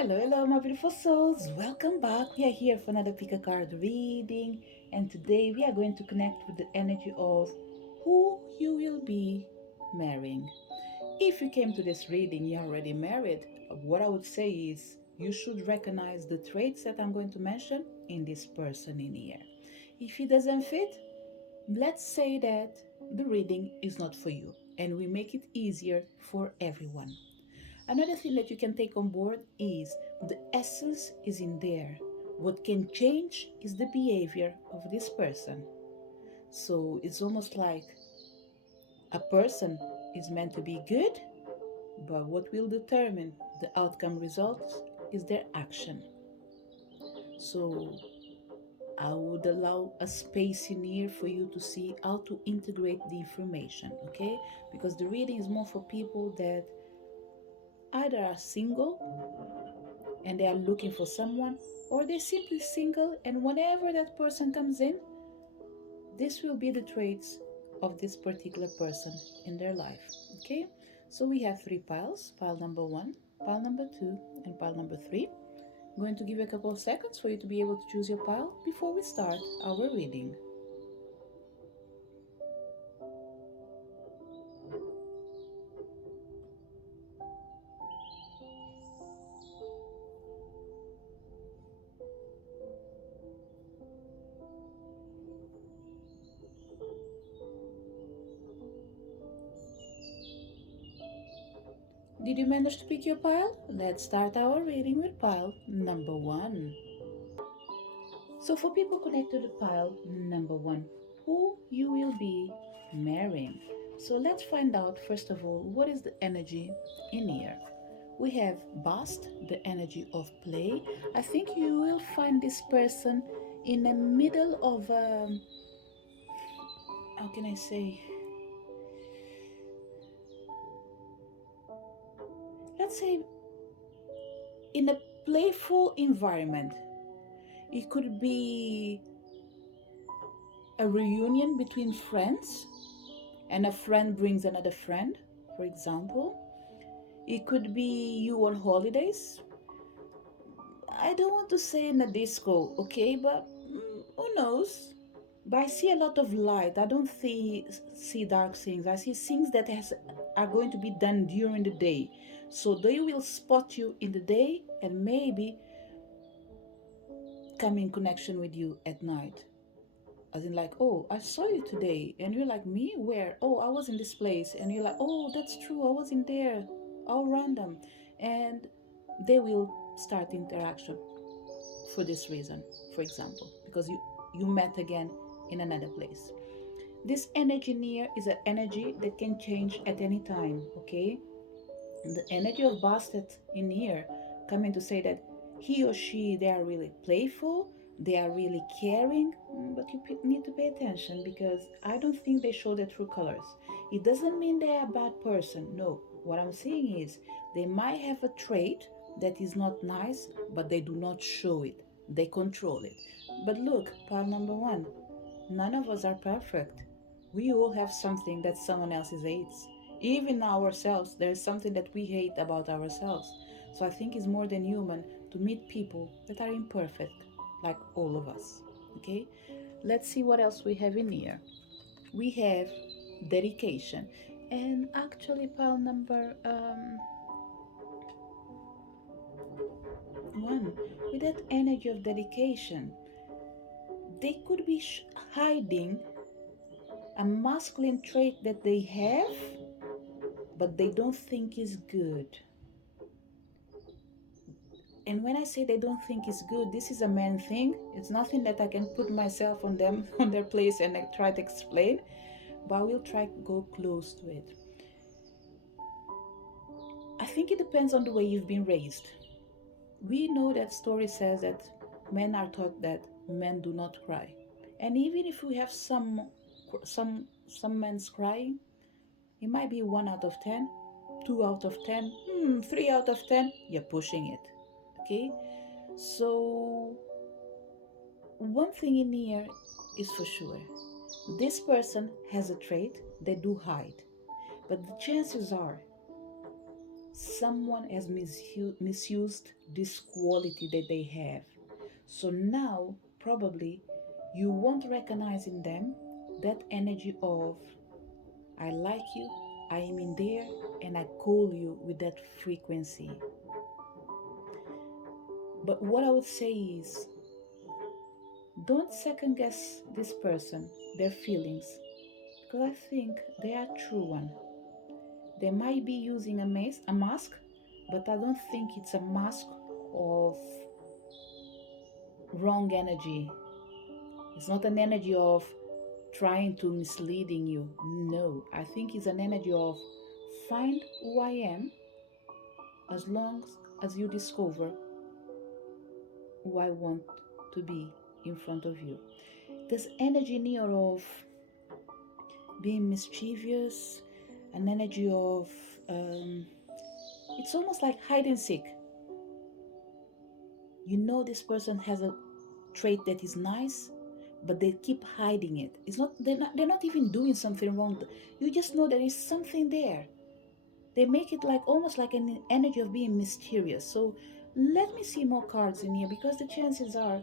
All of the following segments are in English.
Hello, my beautiful souls. Welcome back. We are here for another pick a card reading, and today we are going to connect with the energy of who you will be marrying. If you came to this reading, you're already married. What I would say is you should recognize the traits that I'm going to mention in this person in here. If it doesn't fit, let's say that the reading is not for you, and we make it easier for everyone. Another thing that you can take on board is the essence is in there. What can change is the behavior of this person. So it's almost like a person is meant to be good, but what will determine the outcome results is their action. So I would allow a space in here for you to see how to integrate the information, okay? Because the reading is more for people that either are single and they are looking for someone, or they're simply single, and whenever that person comes in, this will be the traits of this particular person in their life. Okay, so we have three piles: pile number one, pile number two, and pile number three. I'm going to give you a couple of seconds for you to be able to choose your pile before we start our reading. Did you manage to pick your pile? Let's start our reading with pile number one. So, for people connected to pile number one, who you will be marrying. So, let's find out first of all what is the energy in here. We have Bast, the energy of play. I think you will find this person in the middle of, how can I say, let's say, in a playful environment. It could be a reunion between friends and a friend brings another friend, for example. It could be you on holidays. I don't want to say in a disco, okay, but who knows? But I see a lot of light. I don't see dark things. I see things that are going to be done during the day. So they will spot you in the day and maybe come in connection with you at night. As in, like, oh, I saw you today, and you're like, me? Where? Oh, I was in this place, and you're like, oh, that's true, I was in there, all random, and they will start interaction for this reason, for example, because you met again in another place. This energy near is an energy that can change at any time, okay? And the energy of Bastet in here coming to say that he or she, they are really playful, they are really caring, but you need to pay attention because I don't think they show their true colors. It doesn't mean they are a bad person. No, what I'm saying is they might have a trait that is not nice, but they do not show it. They control it. But look, pile number one, none of us are perfect. We all have something that someone else hates. Even ourselves, there is something that we hate about ourselves. So I think it's more than human to meet people that are imperfect, like all of us. Okay? Let's see what else we have in here. We have dedication. And actually, pile number one, with that energy of dedication, they could be hiding a masculine trait that they have, but they don't think is good. And when I say they don't think it's good, this is a man thing. It's nothing that I can put myself on them on their place and like, try to explain, but I will try to go close to it. I think it depends on the way you've been raised. We know that story says that men are taught that men do not cry. And even if we have some men's crying, it might be 1 out of 10, 2 out of 10, 3 out of 10, you're pushing it. Okay? So, one thing in here is for sure. This person has a trait they do hide. But the chances are someone has misused this quality that they have. So now, probably, you won't recognize in them that energy of, I like you, I am in there, and I call you with that frequency. But what I would say is, don't second guess this person, their feelings, because I think they are true one. They might be using a mask, but I don't think it's a mask of wrong energy. It's not an energy of trying to misleading you. No, I think it's an energy of find who I am as long as you discover who I want to be in front of you. This energy near of being mischievous, an energy of it's almost like hide and seek. You know this person has a trait that is nice, but they keep hiding it. It's not they're not even doing something wrong. You just know there is something there. They make it like almost like an energy of being mysterious. So let me see more cards in here, because the chances are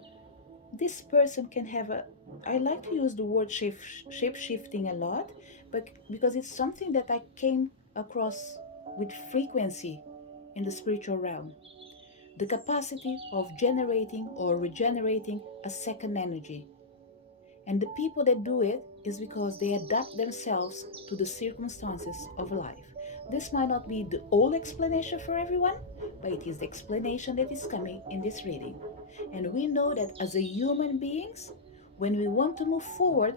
this person can have a, I like to use the word shape shifting a lot, but because it's something that I came across with frequency in the spiritual realm, the capacity of generating or regenerating a second energy. And the people that do it is because they adapt themselves to the circumstances of life. This might not be the whole explanation for everyone, but it is the explanation that is coming in this reading. And we know that as a human beings, when we want to move forward,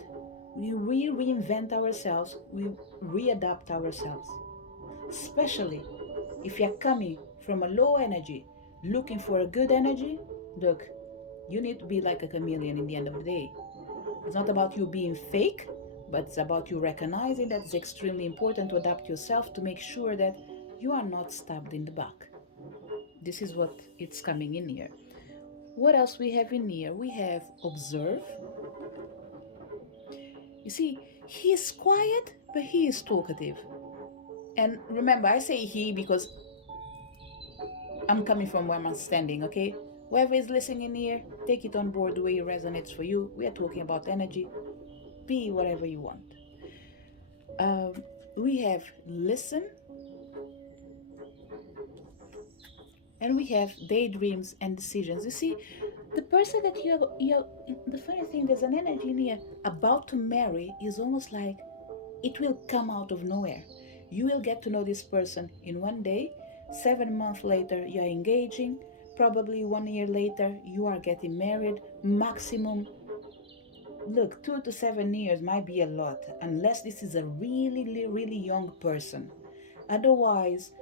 we reinvent ourselves, we readapt ourselves. Especially if you're coming from a low energy, looking for a good energy, look, you need to be like a chameleon in the end of the day. It's not about you being fake, but it's about you recognizing that it's extremely important to adapt yourself to make sure that you are not stabbed in the back. This is what it's coming in here. What else we have in here? We have observe. You see, he is quiet, but he is talkative. And remember, I say he because I'm coming from where I'm standing, okay? Whoever is listening in here, take it on board the way it resonates for you. We are talking about energy. Be whatever you want. We have listen, and we have daydreams and decisions. You see, the person that you the funny thing, there's an energy in here about to marry is almost like it will come out of nowhere. You will get to know this person in one day, 7 months later, you're engaging, probably 1 year later, you are getting married, maximum. Look, 2 to 7 years might be a lot, unless this is a really, really young person. Otherwise,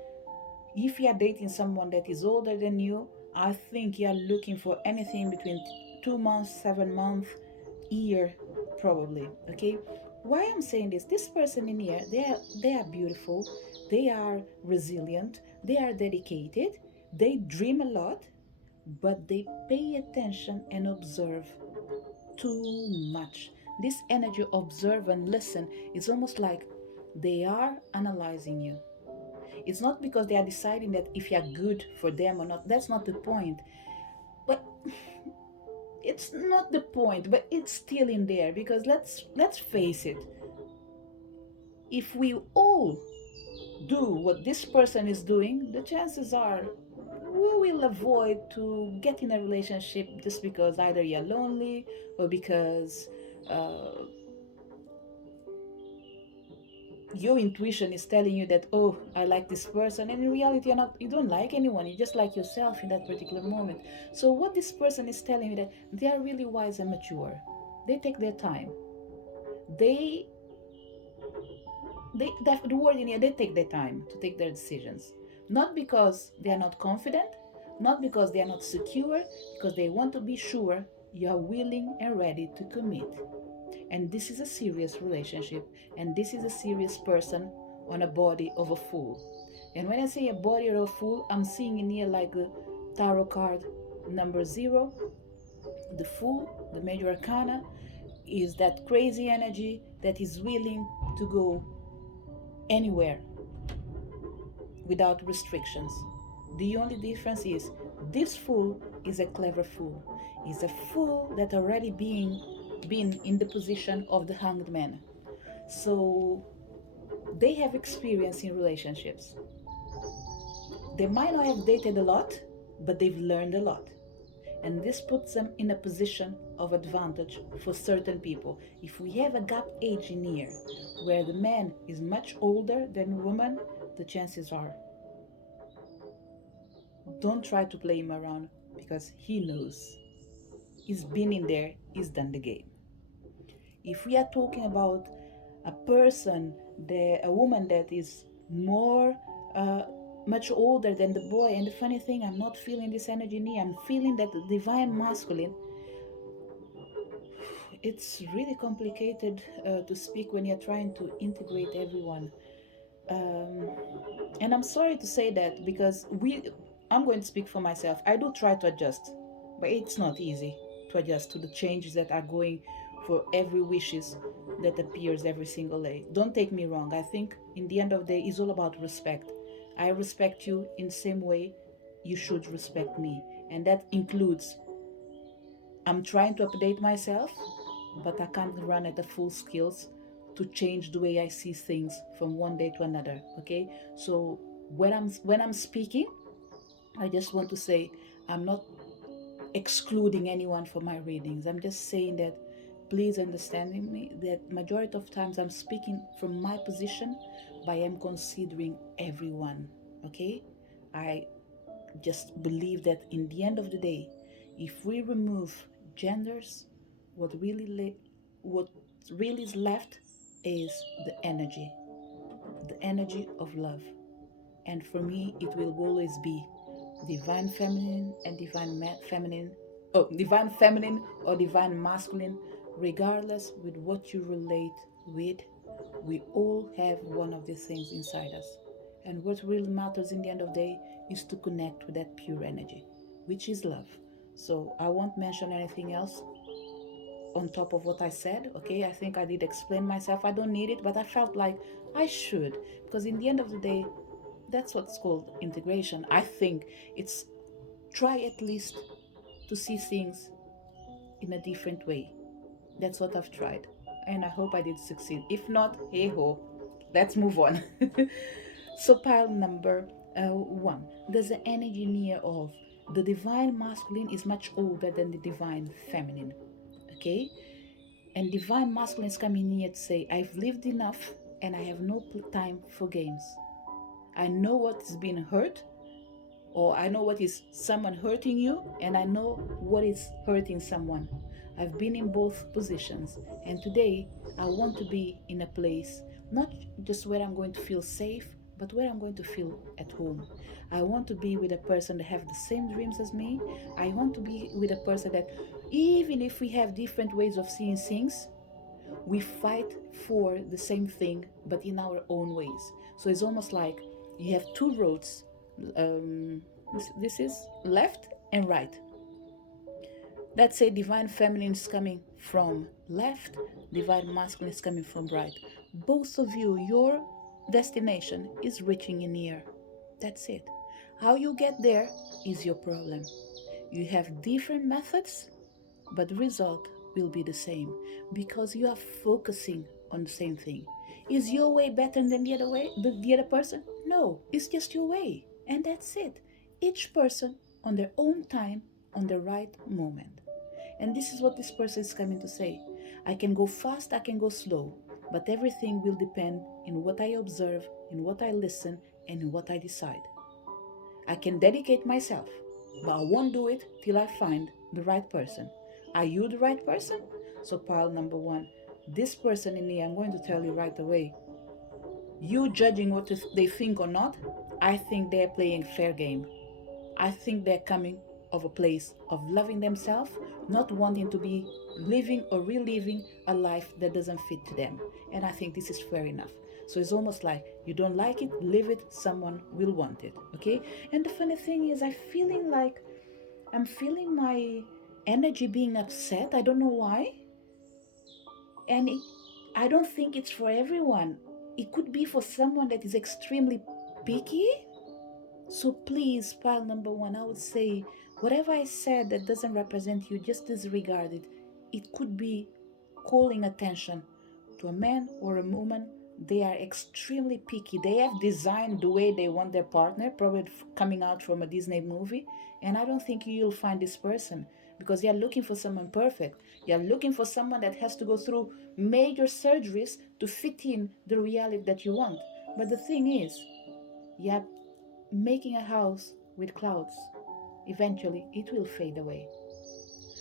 if you are dating someone that is older than you, I think you are looking for anything between 2 months, 7 months, year, probably. Okay. Why I'm saying this? This person in here, they are beautiful, they are resilient, they are dedicated, they dream a lot, but they pay attention and observe too much. This energy observe and listen is almost like they are analyzing you. It's not because they are deciding that if you're good for them or not. That's not the point. But it's not the point, but it's still in there, because let's face it. If we all do what this person is doing, the chances are we will avoid to get in a relationship just because either you're lonely or because uh, your intuition is telling you that, oh, I like this person, and in reality you don't like anyone, you just like yourself in that particular moment. So what this person is telling you, that they are really wise and mature, they take their time, they the word in here, they take their time to take their decisions, not because they are not confident, not because they are not secure, because they want to be sure you are willing and ready to commit. And this is a serious relationship, and this is a serious person on a body of a fool. And when I say a body of a fool, I'm seeing in here like the tarot card number 0, the fool, the major arcana, is that crazy energy that is willing to go anywhere without restrictions. The only difference is this fool is a clever fool. Is a fool that already been in the position of the hanged man. So they have experience in relationships. They might not have dated a lot, but they've learned a lot. And this puts them in a position of advantage for certain people. If we have a gap age in here where the man is much older than the woman, the chances are don't try to play him around because he knows. He's been in there, he's done the game. If we are talking about a person, a woman that is more, uh, much older than the boy, and the funny thing, I'm not feeling this energy in me, I'm feeling that the divine masculine. It's really complicated to speak when you're trying to integrate everyone. Um, and I'm sorry to say that because I'm going to speak for myself. I do try to adjust, but it's not easy to adjust to the changes that are going for every wishes that appears every single day. Don't take me wrong. I think in the end of the day, it's all about respect. I respect you in the same way you should respect me, and that includes I'm trying to update myself, but I can't run at the full skills to change the way I see things from one day to another. Okay, so when I'm speaking, I just want to say I'm not excluding anyone from my readings. I'm just saying that please understand me that majority of times I'm speaking from my position, but I am considering everyone. Okay, I just believe that in the end of the day, if we remove genders, what what really is left is the energy of love. And for me, it will always be divine feminine and feminine, oh, divine feminine or divine masculine, regardless with what you relate with. We all have one of these things inside us. And what really matters in the end of the day is to connect with that pure energy, which is love. So I won't mention anything else on top of what I said. Okay, I think I did explain myself. I don't need it, but I felt like I should, because in the end of the day, that's what's called integration. I think it's try at least to see things in a different way. That's what I've tried, and I hope I did succeed. If not, hey ho, let's move on. So, pile number one, there's the energy near of the divine masculine is much older than the divine feminine. Okay, and divine masculine is coming here to say, I've lived enough and I have no time for games. I know what's been hurt, or I know what is someone hurting you, and I know what is hurting someone. I've been in both positions, and today I want to be in a place not just where I'm going to feel safe, but where I'm going to feel at home. I want to be with a person that have the same dreams as me. I want to be with a person that even if we have different ways of seeing things, we fight for the same thing but in our own ways. So it's almost like you have two roads. This is left and right. Let's say divine feminine is coming from left, divine masculine is coming from right. Both of you, your destination is reaching in here. That's it. How you get there is your problem. You have different methods, but the result will be the same because you are focusing on the same thing. Is your way better than the other way, the other person? No, it's just your way, and that's it. Each person on their own time, on the right moment. And this is what this person is coming to say. I can go fast, I can go slow, but everything will depend in what I observe, in what I listen, and in what I decide. I can dedicate myself, but I won't do it till I find the right person. Are you the right person? So, pile number one, this person in me, I'm going to tell you right away. You judging what they think or not, I think they're playing fair game. I think they're coming of a place of loving themselves, not wanting to be living or reliving a life that doesn't fit to them. And I think this is fair enough. So it's almost like you don't like it, leave it, someone will want it. Okay? And the funny thing is I'm feeling my energy being upset. I don't know why. And I don't think it's for everyone. It could be for someone that is extremely picky. So please, pile number one, I would say whatever I said that doesn't represent you, just disregard it. It could be calling attention to a man or a woman. They are extremely picky. They have designed the way they want their partner, probably coming out from a Disney movie. And I don't think you'll find this person because you're looking for someone perfect. You're looking for someone that has to go through major surgeries to fit in the reality that you want. But the thing is, you're making a house with clouds. Eventually, it will fade away.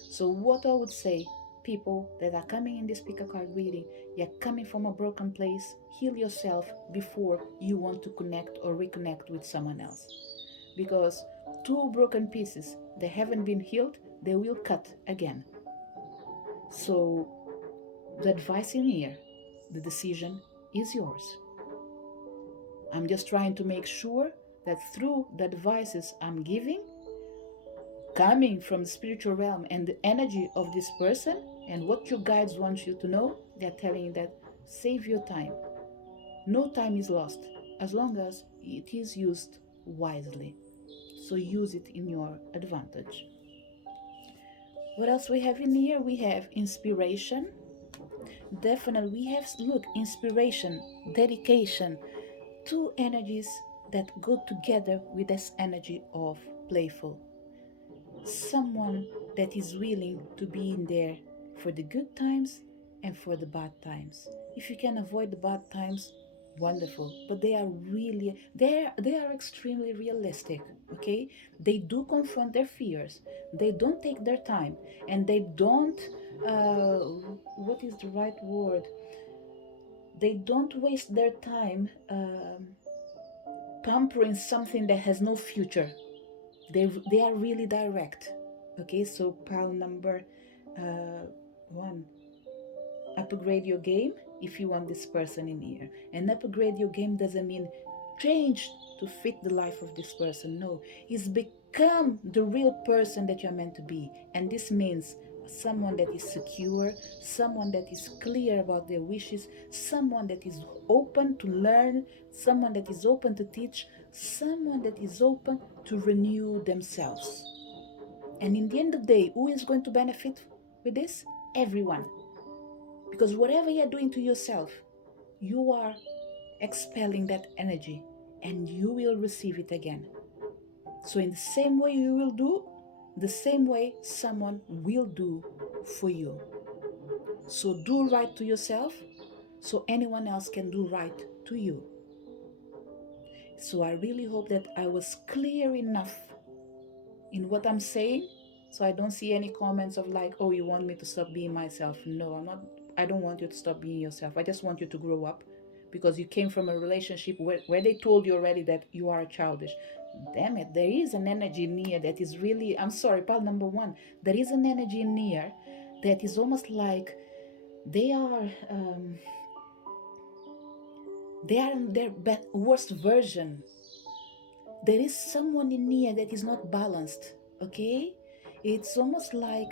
So, what I would say, people that are coming in this pick a card reading, you're coming from a broken place, heal yourself before you want to connect or reconnect with someone else. Because two broken pieces that haven't been healed, they will cut again. So, the advice in here, the decision is yours. I'm just trying to make sure that through the advices I'm giving, coming from the spiritual realm and the energy of this person and what your guides want you to know, they're telling you that save your time. No time is lost as long as it is used wisely. So use it in your advantage. What else we have in here? We have inspiration. Definitely, we have, look, inspiration, dedication, two energies that go together with this energy of playful. Someone that is willing to be in there for the good times and for the bad times. If you can avoid the bad times, wonderful. But they are really they are extremely realistic. Okay, they do confront their fears. They don't take their time, and they don't. Uh, what is the right word? They don't waste their time pampering something that has no future. They are really direct. Okay, so pile number one, upgrade your game if you want this person in here. And upgrade your game doesn't mean change to fit the life of this person. No, it's become the real person that you're meant to be. And this means someone that is secure, someone that is clear about their wishes, someone that is open to learn, someone that is open to teach, someone that is open to renew themselves. And in the end of the day, who is going to benefit with this? Everyone. Because whatever you're doing to yourself, you are expelling that energy and you will receive it again. So, in the same way you will do, the same way someone will do for you. So, do right to yourself so anyone else can do right to you. So, I really hope that I was clear enough in what I'm saying. So I don't see any comments of like, oh, you want me to stop being myself. No, I'm not. I don't want you to stop being yourself. I just want you to grow up because you came from a relationship where they told you already that you are childish. Damn it, there is an energy near that is really, I'm sorry, pal number one, there is an energy near that is almost like they are they are in their worst version. There is someone in here that is not balanced. Okay, it's almost like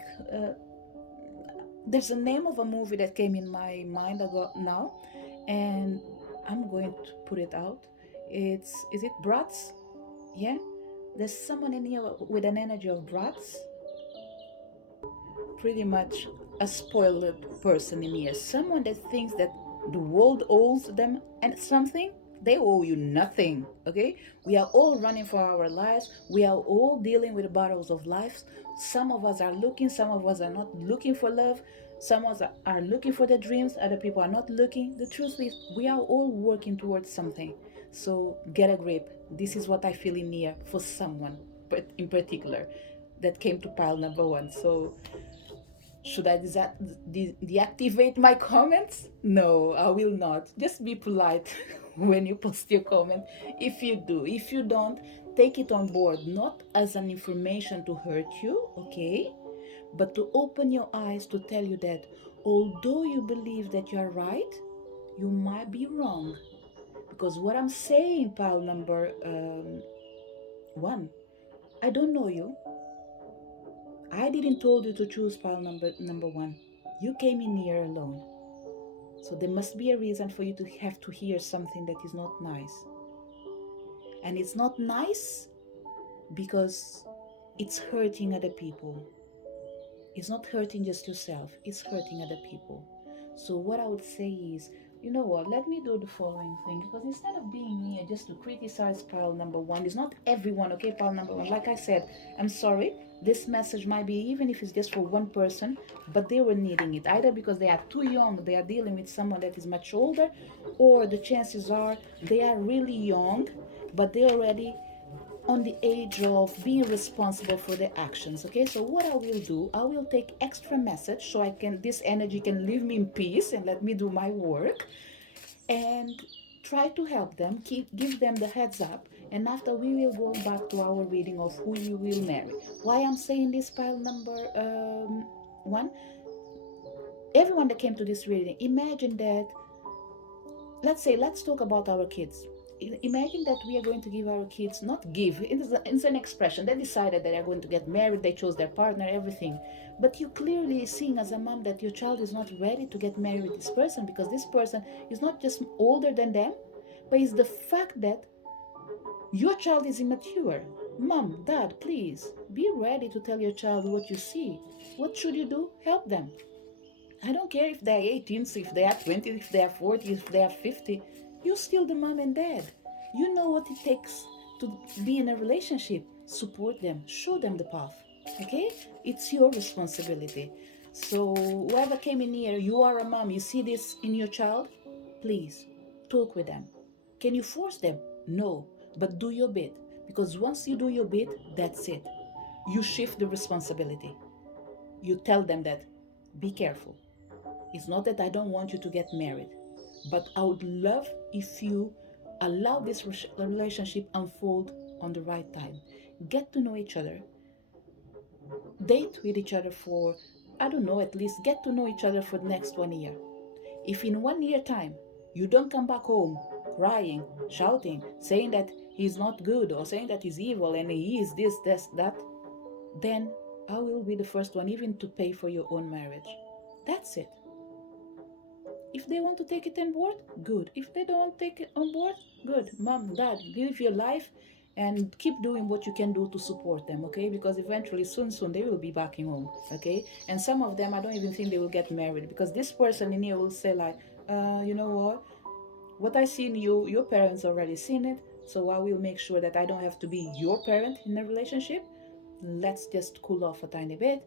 there's a name of a movie that came in my mind now, and I'm going to put it out. It's, is it Bratz? Yeah, there's someone in here with an energy of Bratz, pretty much a spoiled person in here, someone that thinks that the world owes them and something. They owe you nothing. Okay, we are all running for our lives, we are all dealing with the battles of life. Some of us are looking, some of us are not looking for love, some of us are looking for their dreams, other people are not looking. The truth is we are all working towards something. So get a grip. This is what I feel in here for someone in particular that came to pile number one. So should I deactivate my comments? No, I will not. Just be polite when you post your comment. If you do, if you don't, take it on board, not as an information to hurt you, okay? But to open your eyes to tell you that although you believe that you're right, you might be wrong. Because what I'm saying, pile number one, I don't know you. I didn't told you to choose pile number one. You came in here alone. So there must be a reason for you to have to hear something that is not nice. And it's not nice because it's hurting other people. It's not hurting just yourself, it's hurting other people. So, what I would say is, you know what, let me do the following thing, because instead of being here just to criticize pile number one, it's not everyone, okay? Pile number one, like I said, I'm sorry, this message might be, even if it's just for one person, but they were needing it, either because they are too young, they are dealing with someone that is much older, or the chances are they are really young, but they already on the age of being responsible for their actions. Okay, so what I will do, I will take extra message so I can, this energy can leave me in peace and let me do my work, and try to help them, give them the heads up, and after we will go back to our reading of who you will marry. Why I'm saying this, pile number one, everyone that came to this reading, imagine that, let's talk about our kids. Imagine that we are going to give our kids, not give, it's an expression, they decided that they're going to get married, they chose their partner, everything, but you clearly seeing as a mom that your child is not ready to get married with this person, because this person is not just older than them, but it's the fact that your child is immature. Mom, dad, please be ready to tell your child what you see. What should you do? Help them. I don't care if they're 18, if they are 20, if they are 40, if they are 50. You're still the mom and dad. You know what it takes to be in a relationship. Support them, show them the path. Okay? It's your responsibility. So, whoever came in here, you are a mom, you see this in your child, please talk with them. Can you force them? No, but do your bit. Because once you do your bit, that's it. You shift the responsibility. You tell them that, be careful. It's not that I don't want you to get married, but I would love if you allow this relationship unfold on the right time. Get to know each other. Date with each other for, I don't know, at least get to know each other for the next 1 year. If in 1 year time you don't come back home crying, shouting, saying that he's not good or saying that he's evil and he is this, that, then I will be the first one even to pay for your own marriage. That's it. If they want to take it on board, good. If they don't take it on board, good. Mom, dad, live your life and keep doing what you can do to support them, okay? Because eventually, soon, they will be back in home, okay? And some of them, I don't even think they will get married, because this person in here will say like, you know what I see in you, your parents already seen it, so I will make sure that I don't have to be your parent in a relationship. Let's just cool off a tiny bit,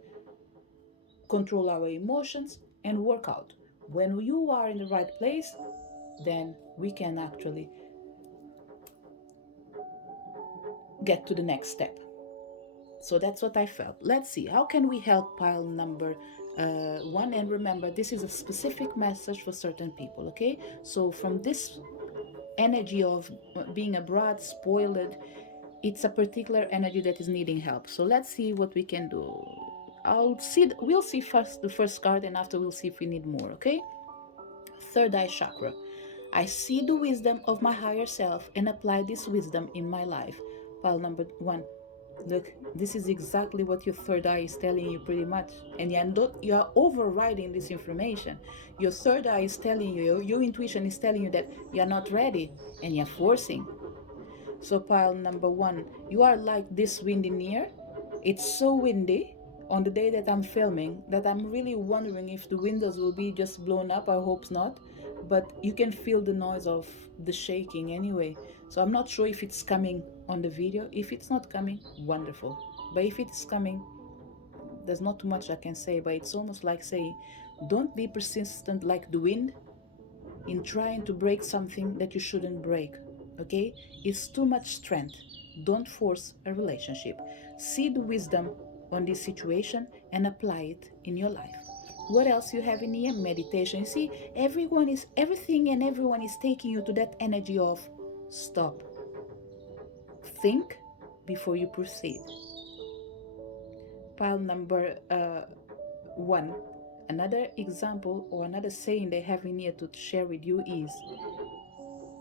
control our emotions, and work out. When you are in the right place, then we can actually get to the next step. So that's what I felt. Let's see, how can we help pile number one? And remember, this is a specific message for certain people, okay? So from this energy of being abroad, spoiled, it's a particular energy that is needing help. So let's see what we can do. We'll see first the first card, and after we'll see if we need more, okay? Third eye chakra. I see the wisdom of my higher self and apply this wisdom in my life. Pile number one. Look, this is exactly what your third eye is telling you pretty much. And you are overriding this information. Your third eye is telling you, your intuition is telling you that you're not ready and you're forcing. So pile number one, you are like this wind in here. It's so windy on the day that I'm filming that I'm really wondering if the windows will be just blown up. I hope not. But you can feel the noise of the shaking anyway. So I'm not sure if it's coming on the video. If it's not coming, wonderful. But if it's coming, there's not too much I can say. But it's almost like saying, don't be persistent like the wind in trying to break something that you shouldn't break. Okay? It's too much strength. Don't force a relationship. See the wisdom on this situation and apply it in your life. What else you have in here? Meditation. You see, everything and everyone is taking you to that energy of stop. Think before you proceed. Pile number one. Another example or another saying they have in here to share with you is,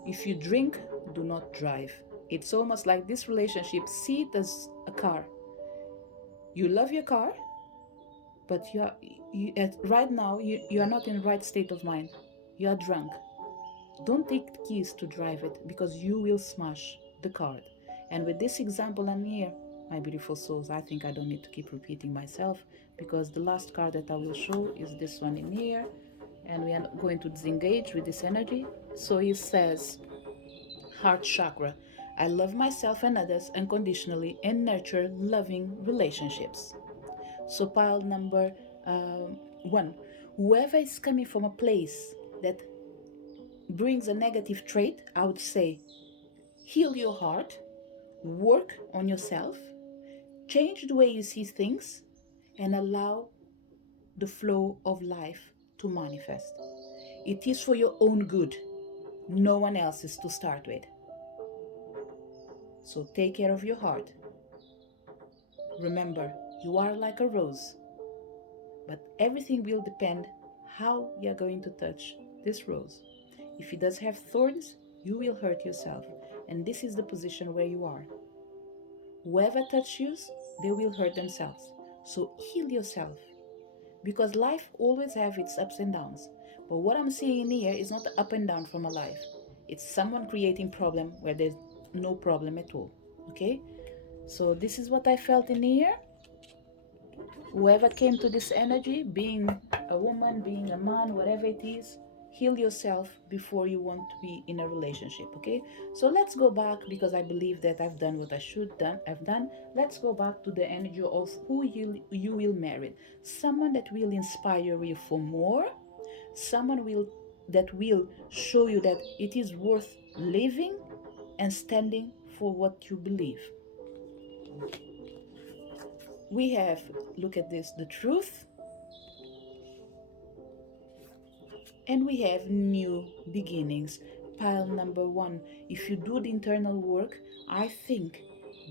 if you drink, do not drive. It's almost like this relationship, see it as a car. You love your car, but right now you are not in the right state of mind. You are drunk. Don't take the keys to drive it, because you will smash. the card. And with this example I'm here, my beautiful souls, I think I don't need to keep repeating myself, because the last card that I will show is this one in here, and we are going to disengage with this energy. So it says, heart chakra, I love myself and others unconditionally and nurture loving relationships. So pile number one, whoever is coming from a place that brings a negative trait, I would say, heal your heart, work on yourself, change the way you see things, and allow the flow of life to manifest. It is for your own good, no one else's to start with. So take care of your heart. Remember, you are like a rose, but everything will depend how you are going to touch this rose. If it does have thorns, you will hurt yourself, and this is the position where you are. Whoever touches you, they will hurt themselves. So heal yourself, because life always have its ups and downs. But what I'm seeing in here is not the up and down from a life. It's someone creating problem where there's no problem at all. Okay? So this is what I felt in here. Whoever came to this energy, being a woman, being a man, whatever it is, heal yourself before you want to be in a relationship. Okay, so let's go back, because I believe that I've done what I should have done. Let's go back to the energy of who you will marry. Someone that will inspire you for more, someone that will show you that it is worth living and standing for what you believe. We have, look at this, the truth, and we have new beginnings. Pile number one, if you do the internal work, I think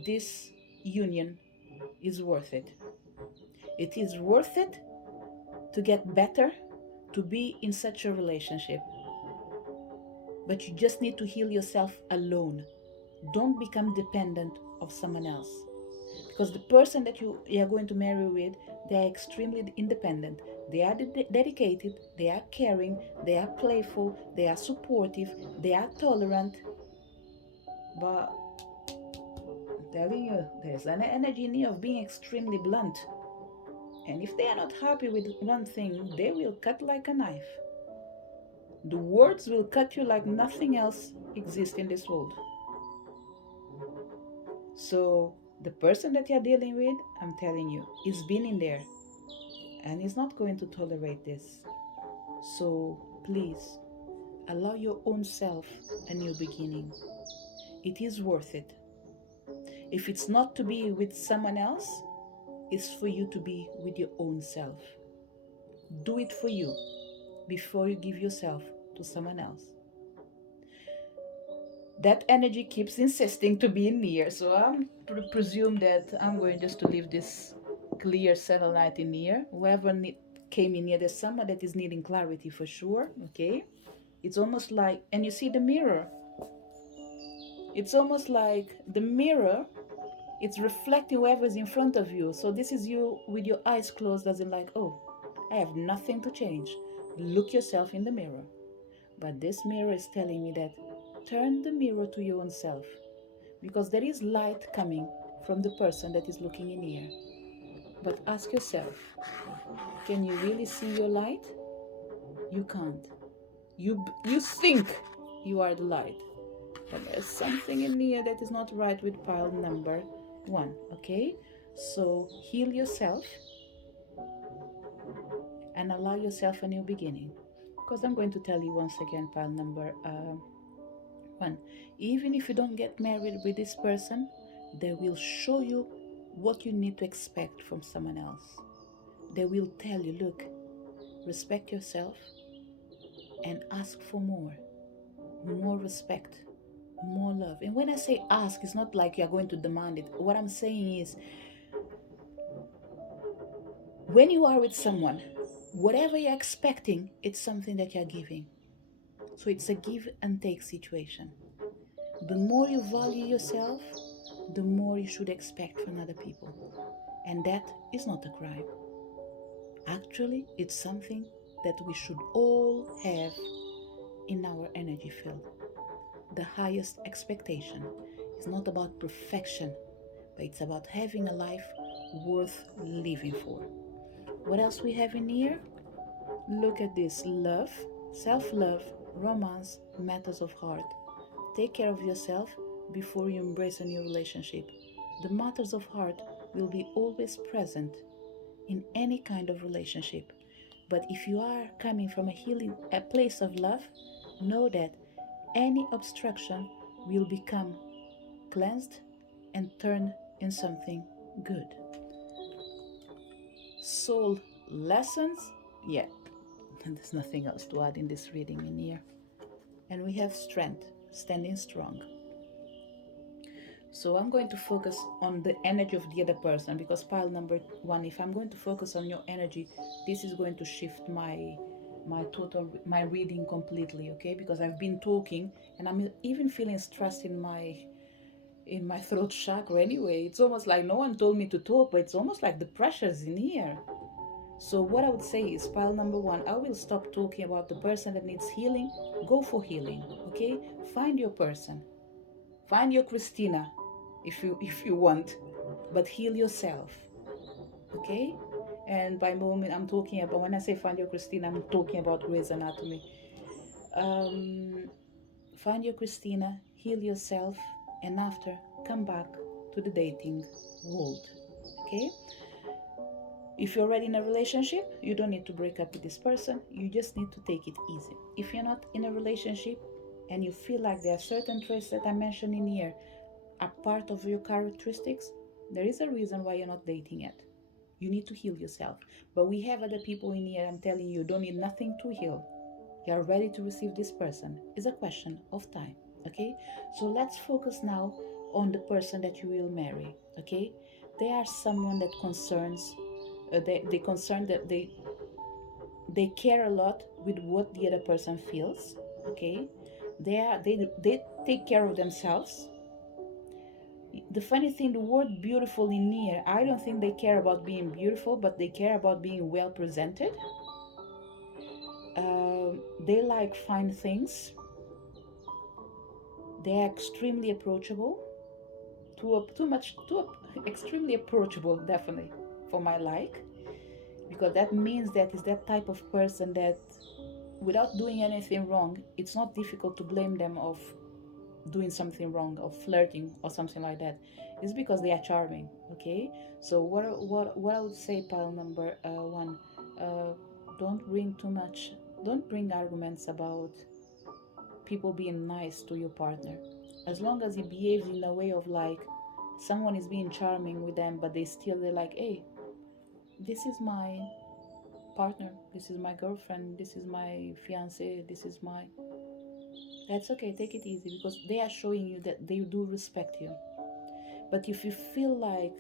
this union is worth it. It is worth it to get better, to be in such a relationship. But you just need to heal yourself alone. Don't become dependent of someone else. Because the person that you are going to marry with, they are extremely independent. They are dedicated, they are caring, they are playful, they are supportive, they are tolerant. But I'm telling you, there's an energy in here of being extremely blunt. And if they are not happy with one thing, they will cut like a knife. The words will cut you like nothing else exists in this world. So the person that you're dealing with, I'm telling you, is been in there and is not going to tolerate this. So please allow your own self a new beginning. It is worth it. If it's not to be with someone else, it's for you to be with your own self. Do it for you before you give yourself to someone else. That energy keeps insisting to be near, so I'm presume that I'm going just to leave this clear satellite in here. Whoever came in here, there's someone that is needing clarity for sure. Okay, it's almost like, and you see the mirror, it's almost like the mirror, it's reflecting whoever's in front of you. So this is you with your eyes closed, as in like, oh, I have nothing to change. Look yourself in the mirror. But this mirror is telling me that turn the mirror to your own self, because there is light coming from the person that is looking in here. But ask yourself, can you really see your light? You can't. You think you are the light. But there's something in here that is not right with pile number one. Okay? So heal yourself and allow yourself a new beginning. Because I'm going to tell you once again, pile number one. Even if you don't get married with this person, they will show you what you need to expect from someone else. They will tell you, look, respect yourself and ask for more respect, more love. And when I say ask, it's not like you're going to demand it. What I'm saying is, when you are with someone, whatever you're expecting, it's something that you're giving. So it's a give and take situation. The more you value yourself, the more you should expect from other people. And that is not a crime. Actually, it's something that we should all have in our energy field. The highest expectation. It's not about perfection, but it's about having a life worth living for. What else we have in here? Look at this: love, self love, romance, matters of heart. Take care of yourself before you embrace a new relationship. The matters of heart will be always present in any kind of relationship. But if you are coming from a place of love, know that any obstruction will become cleansed and turned in something good. Soul lessons, yeah, there's nothing else to add in this reading in here. And we have strength, standing strong. So I'm going to focus on the energy of the other person, because pile number one, if I'm going to focus on your energy, this is going to shift my reading completely, okay? Because I've been talking and I'm even feeling stressed in my throat chakra anyway. It's almost like no one told me to talk, but it's almost like the pressure's in here. So what I would say is, pile number one, I will stop talking about the person that needs healing. Go for healing, okay? Find your person. Find your Christina if you want, but heal yourself, okay? And by moment, I'm talking about, when I say find your Christina, I'm talking about Grey's Anatomy. Um, find your Christina, heal yourself, and after, come back to the dating world, okay? If you're already in a relationship, you don't need to break up with this person. You just need to take it easy. If you're not in a relationship and you feel like there are certain traits that I mentioned in here are part of your characteristics, there is a reason why you're not dating yet. You need to heal yourself. But we have other people in here, I'm telling you, don't need nothing to heal. You're ready to receive this person. It's a question of time, okay? So let's focus now on the person that you will marry, okay? They are someone that concerns, they concern that they care a lot with what the other person feels, okay? They take care of themselves. The funny thing, the word beautiful in here, I don't think they care about being beautiful, but they care about being well presented. They like fine things. They're extremely approachable. Extremely approachable, definitely, for my like, because that means that is that type of person that, without doing anything wrong, it's not difficult to blame them of doing something wrong, of flirting or something like that. It's because they are charming, okay? So what I would say, pile number one, uh, don't bring arguments about people being nice to your partner. As long as he behaves in a way of like someone is being charming with them, but they're like, hey, this is my partner, this is my girlfriend, this is my fiance, this is my, that's okay, take it easy, because they are showing you that they do respect you. But if you feel like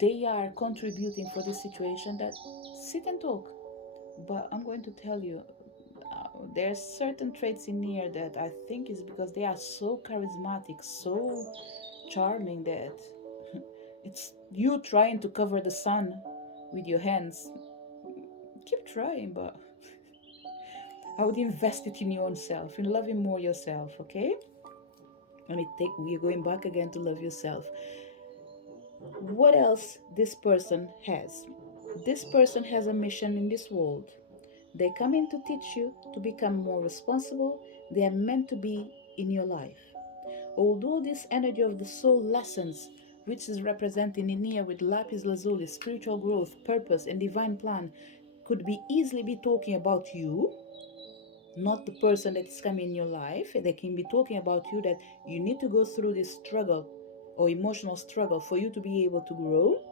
they are contributing for this situation, that sit and talk. But I'm going to tell you, there's certain traits in here that I think is because they are so charismatic, so charming, that it's you trying to cover the sun with your hands. Keep trying, but I would invest it in your own self, in loving more yourself, okay? We're going back again to love yourself. What else this person has? This person has a mission in this world. They come in to teach you to become more responsible. They are meant to be in your life. Although this energy of the soul lessons, which is represented in here with lapis lazuli, spiritual growth, purpose, and divine plan, could be easily be talking about you, not the person that is coming in your life. They can be talking about you, that you need to go through this struggle or emotional struggle for you to be able to grow.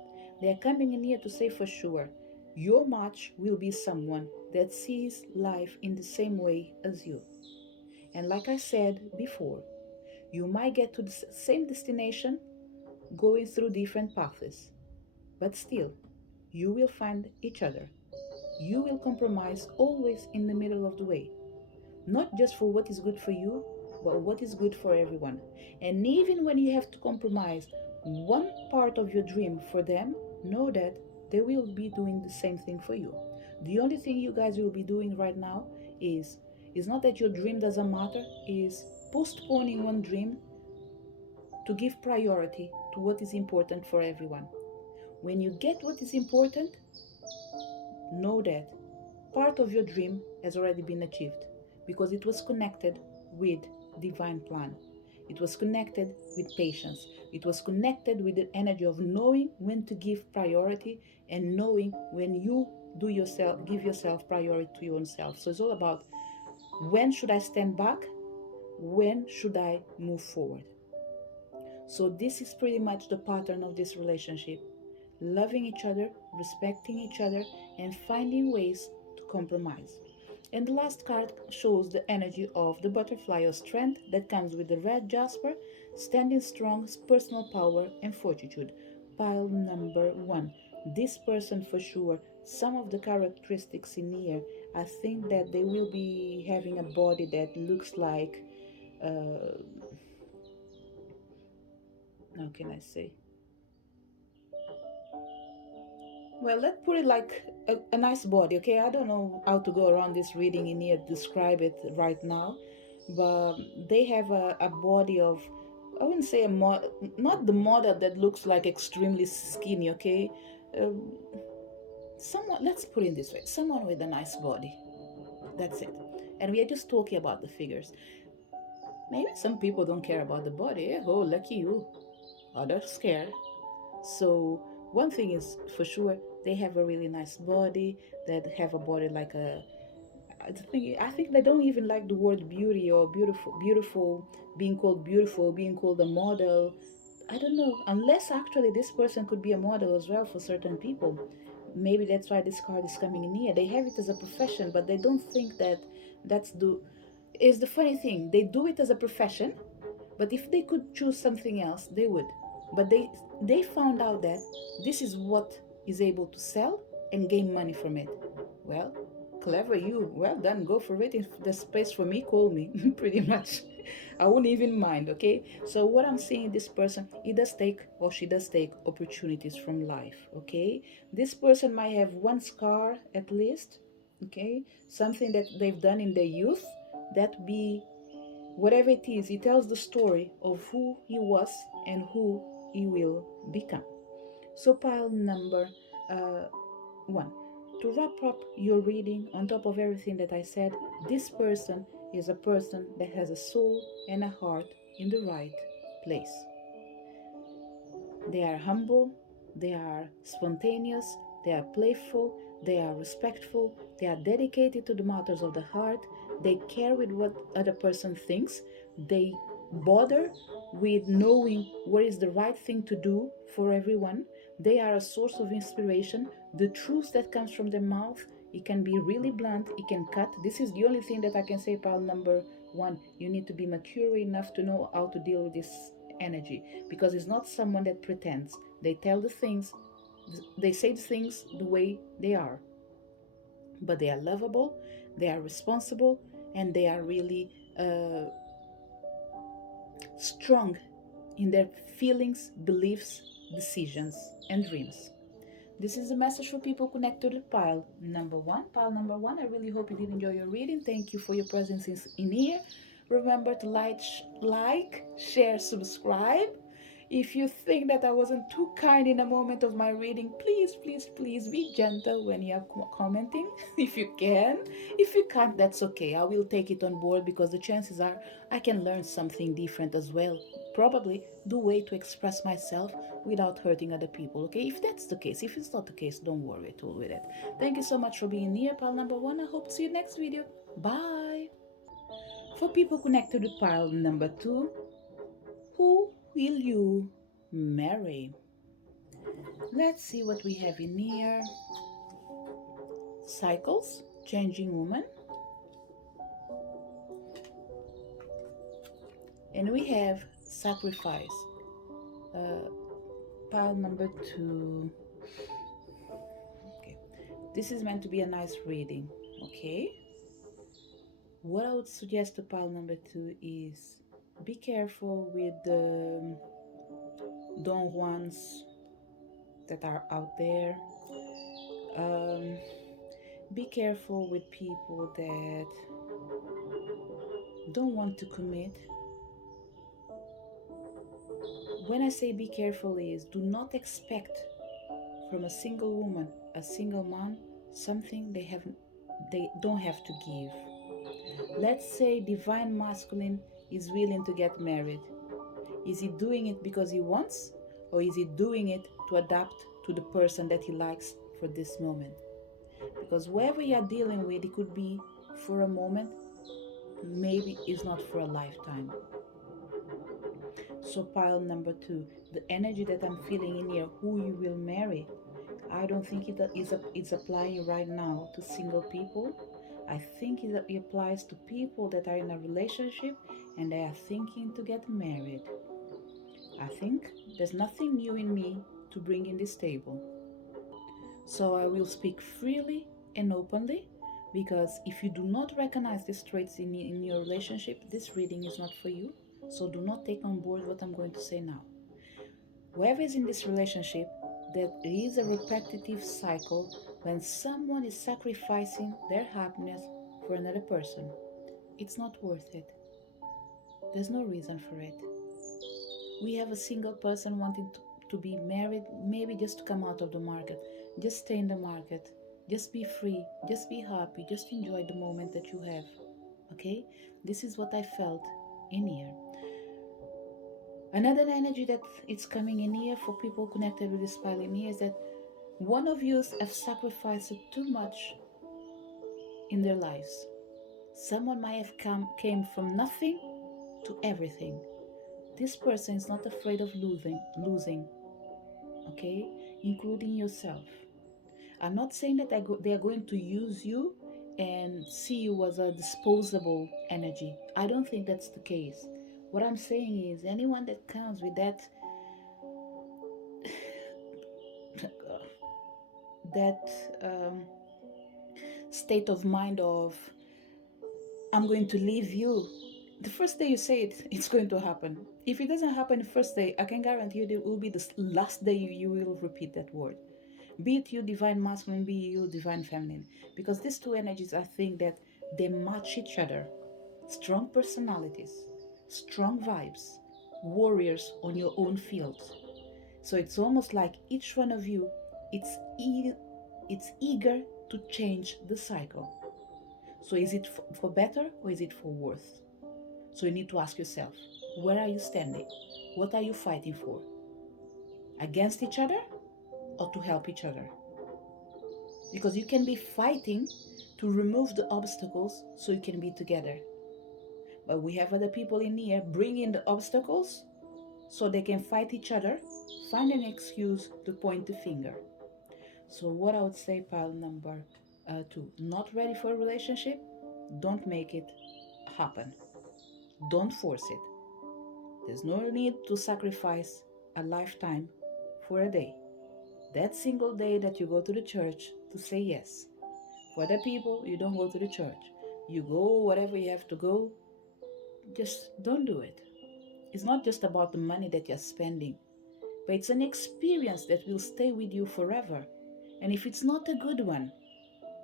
They are coming in here to say for sure, your match will be someone that sees life in the same way as you. And like I said before, you might get to the same destination going through different paths, but still, you will find each other. You will compromise always in the middle of the way, not just for what is good for you, but what is good for everyone. And even when you have to compromise one part of your dream for them, know that they will be doing the same thing for you. The only thing you guys will be doing right now is not that your dream doesn't matter, is postponing one dream to give priority to what is important for everyone. When you get what is important, know that part of your dream has already been achieved because it was connected with divine plan. It was connected with patience. It was connected with the energy of knowing when to give priority and knowing when you do yourself give yourself priority to your own self. So it's all about when should I stand back? When should I move forward? So this is pretty much the pattern of this relationship. Loving each other, respecting each other, and finding ways to compromise. And the last card shows the energy of the butterfly of strength that comes with the red jasper, standing strong, personal power, and fortitude. Pile number one. This person for sure, some of the characteristics in here, I think that they will be having a body that looks like, uh, how can I say? Well, let's put it like a nice body, okay? I don't know how to go around this reading in here, describe it right now, but they have a body of, I wouldn't say not the model that looks like extremely skinny, okay? Um, Someone, let's put it this way, someone with a nice body. That's it. And we are just talking about the figures. Maybe some people don't care about the body. Oh, lucky you. Others care. So one thing is for sure, they have a really nice body. That have a body like a. I think they don't even like the word beauty or beautiful. Beautiful, being called a model. I don't know. Unless actually this person could be a model as well for certain people. Maybe that's why this card is coming in here. They have it as a profession, but they don't think that that's the. Is the funny thing. They do it as a profession, but if they could choose something else, they would. But they found out that this is what is able to sell and gain money from it. Well, clever you. Well done. Go for it. If there's space for me, call me. Pretty much. I wouldn't even mind, okay? So what I'm seeing, this person, he does take or she does take opportunities from life, okay? This person might have one scar at least, okay? Something that they've done in their youth that be whatever it is, he tells the story of who he was and who he will become. So, pile number uh, one. To wrap up your reading, on top of everything that I said, this person is a person that has a soul and a heart in the right place. They are humble, they are spontaneous, they are playful, they are respectful, they are dedicated to the matters of the heart, they care with what other person thinks, they bother with knowing what is the right thing to do for everyone. They are a source of inspiration. The truth that comes from their mouth, it can be really blunt, it can cut. This is the only thing that I can say, pal number one. You need to be mature enough to know how to deal with this energy because it's not someone that pretends. They tell the things, they say the things the way they are, but they are lovable, they are responsible, and they are really strong in their feelings, beliefs, decisions, and dreams. This is a message for people connected to pile number one. Pile number one, I really hope you did enjoy your reading. Thank you for your presence in here. Remember to like, share, subscribe. If you think that I wasn't too kind in a moment of my reading, please, please, please be gentle when you are commenting if you can. If you can't, that's okay. I will take it on board because the chances are I can learn something different as well. Probably the way to express myself without hurting other people, okay? If that's the case, if it's not the case, don't worry at all with it. Thank you so much for being here, pal number one. I hope to see you next video. Bye. For people connected to pile number two, who will you marry? Let's see what we have in here. Cycles, changing woman. And we have sacrifice. Uh, pile number two. Okay. This is meant to be a nice reading. Okay. What I would suggest to pile number two is be careful with the Don Juans that are out there. Um, be careful with people that don't want to commit. When I say be careful is do not expect from a single woman, a single man, something they don't have to give. Let's say divine masculine is willing to get married. Is he doing it because he wants, or is he doing it to adapt to the person that he likes for this moment? Because whoever you are dealing with, it could be for a moment, maybe it's not for a lifetime. So, pile number two, the energy that I'm feeling in here, who you will marry, I don't think it's applying right now to single people. I think it applies to people that are in a relationship and they are thinking to get married. I think there's nothing new in me to bring in this table. So I will speak freely and openly because if you do not recognize these traits in your relationship, this reading is not for you. So do not take on board what I'm going to say now. Whoever is in this relationship, there is a repetitive cycle when someone is sacrificing their happiness for another person. It's not worth it. There's no reason for it. We have a single person wanting to be married, maybe just to come out of the market, just stay in the market, just be free, just be happy, just enjoy the moment that you have. Okay? This is what I felt in here. Another energy that is coming in here for people connected with this pile in here is that one of you have sacrificed too much in their lives. Someone might have came from nothing to everything. This person is not afraid of losing, okay, including yourself. I'm not saying that they are going to use you and see you as a disposable energy. I don't think that's the case. What I'm saying is anyone that comes with that state of mind of I'm going to leave you, the first day you say it, it's going to happen. If it doesn't happen the first day, I can guarantee you it will be the last day you will repeat that word. Be it you divine masculine, be you divine feminine. Because these two energies, I think that they match each other. Strong personalities, strong vibes, warriors on your own field. So it's almost like each one of you, it's eager to change the cycle. So is it for better or is it for worse? So you need to ask yourself, where are you standing? What are you fighting for? Against each other or to help each other? Because you can be fighting to remove the obstacles so you can be together. But we have other people in here bringing the obstacles so they can fight each other, find an excuse to point the finger. So what I would say, pile number two, not ready for a relationship, don't make it happen. Don't force it. There's no need to sacrifice a lifetime for a day. That single day that you go to the church to say yes. For other people, you don't go to the church. You go whatever you have to go, just don't do it. It's not just about the money that you're spending, but it's an experience that will stay with you forever. And if it's not a good one,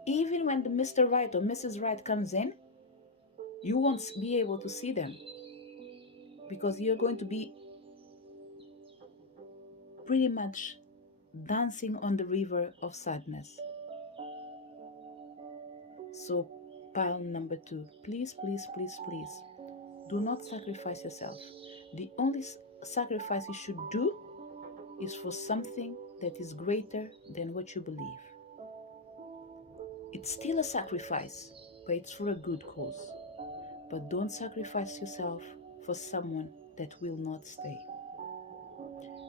even when the Mr. Right or Mrs. Right comes in, you won't be able to see them because you're going to be pretty much dancing on the river of sadness. So, pile number two, please, please, please, please, do not sacrifice yourself. The only sacrifice you should do is for something that is greater than what you believe. It's still a sacrifice, but it's for a good cause. But don't sacrifice yourself for someone that will not stay.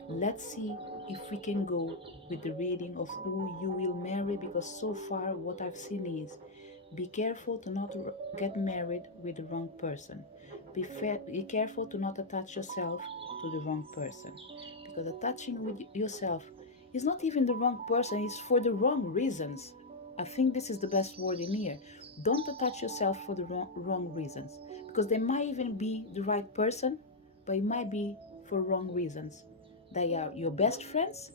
Let's see if we can go with the reading of who you will marry, because so far what I've seen is be careful to not get married with the wrong person. Be careful to not attach yourself to the wrong person, because attaching with yourself is not even the wrong person, it's for the wrong reasons. I think this is the best word in here. Don't attach yourself for the wrong reasons, because they might even be the right person, but it might be for wrong reasons. They are your best friends,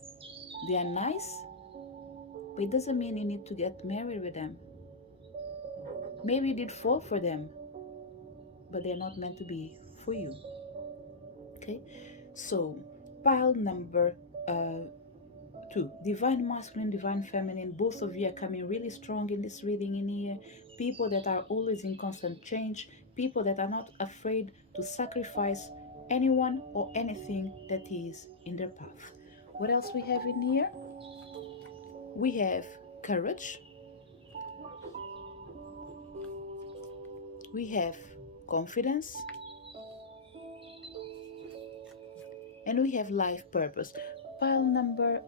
they are nice, but it doesn't mean you need to get married with them. Maybe you did fall for them, but they're not meant to be for you. Okay? So Pile number uh, 2, divine masculine, divine feminine. Both of you are coming really strong in this reading in here. People that are always in constant change, people that are not afraid to sacrifice anyone or anything that is in their path. What else we have in here? We have courage, we have confidence, and we have life purpose. Pile number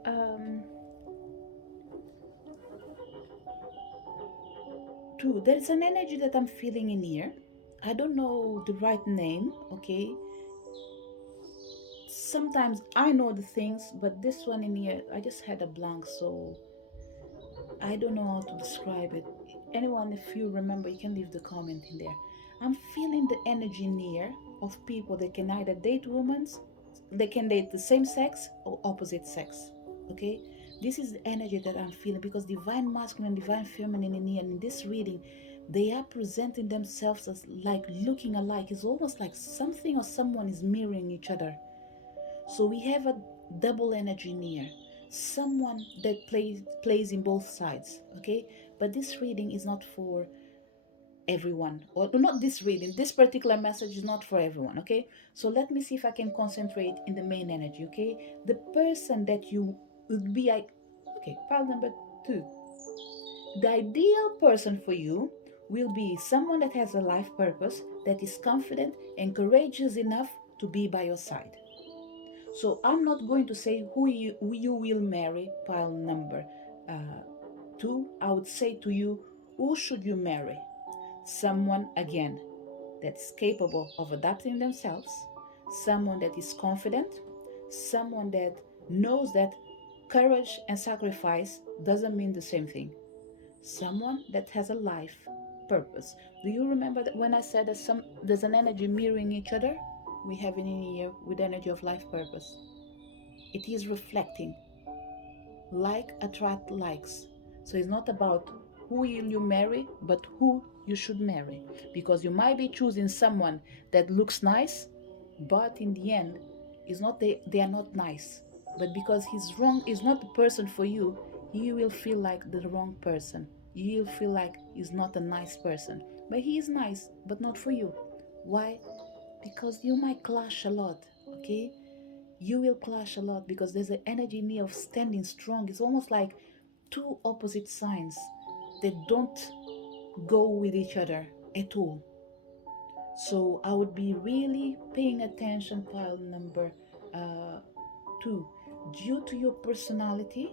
2, there's an energy that I'm feeling in here. I don't know the right name, okay? Sometimes I know the things, but this one in here, I just had a blank, so I don't know how to describe it. Anyone, if you remember, you can leave the comment in there. I'm feeling the energy in here of people that can either date women, they can date the same sex or opposite sex, okay? This is the energy that I'm feeling because divine masculine and divine feminine in here, in this reading, they are presenting themselves as like looking alike. It's almost like something or someone is mirroring each other. So we have a double energy in here. Someone that plays in both sides, okay? But this reading is not for everyone, or not this reading, this particular message is not for everyone, okay? So let me see if I can concentrate in the main energy, okay? The person that you would be like, okay, pile number 2, the ideal person for you will be someone that has a life purpose, that is confident and courageous enough to be by your side. So I'm not going to say who you will marry, pile number 2. I would say to you, who should you marry? Someone, again, that's capable of adapting themselves, someone that is confident, someone that knows that courage and sacrifice doesn't mean the same thing, someone that has a life purpose. Do you remember that when I said that there's an energy mirroring each other? We have it in here with energy of life purpose. It is reflecting. Like attract likes. So it's not about who will you marry, but who you should marry. Because you might be choosing someone that looks nice, but in the end, it's not they are not nice. But because he's wrong, is not the person for you, you will feel like the wrong person. You will feel like he's not a nice person. But he is nice, but not for you. Why? Because you might clash a lot, okay? You will clash a lot because there's an energy in here of standing strong. It's almost like two opposite signs that don't go with each other at all. So I would be really paying attention, pile number uh, 2. Due to your personality,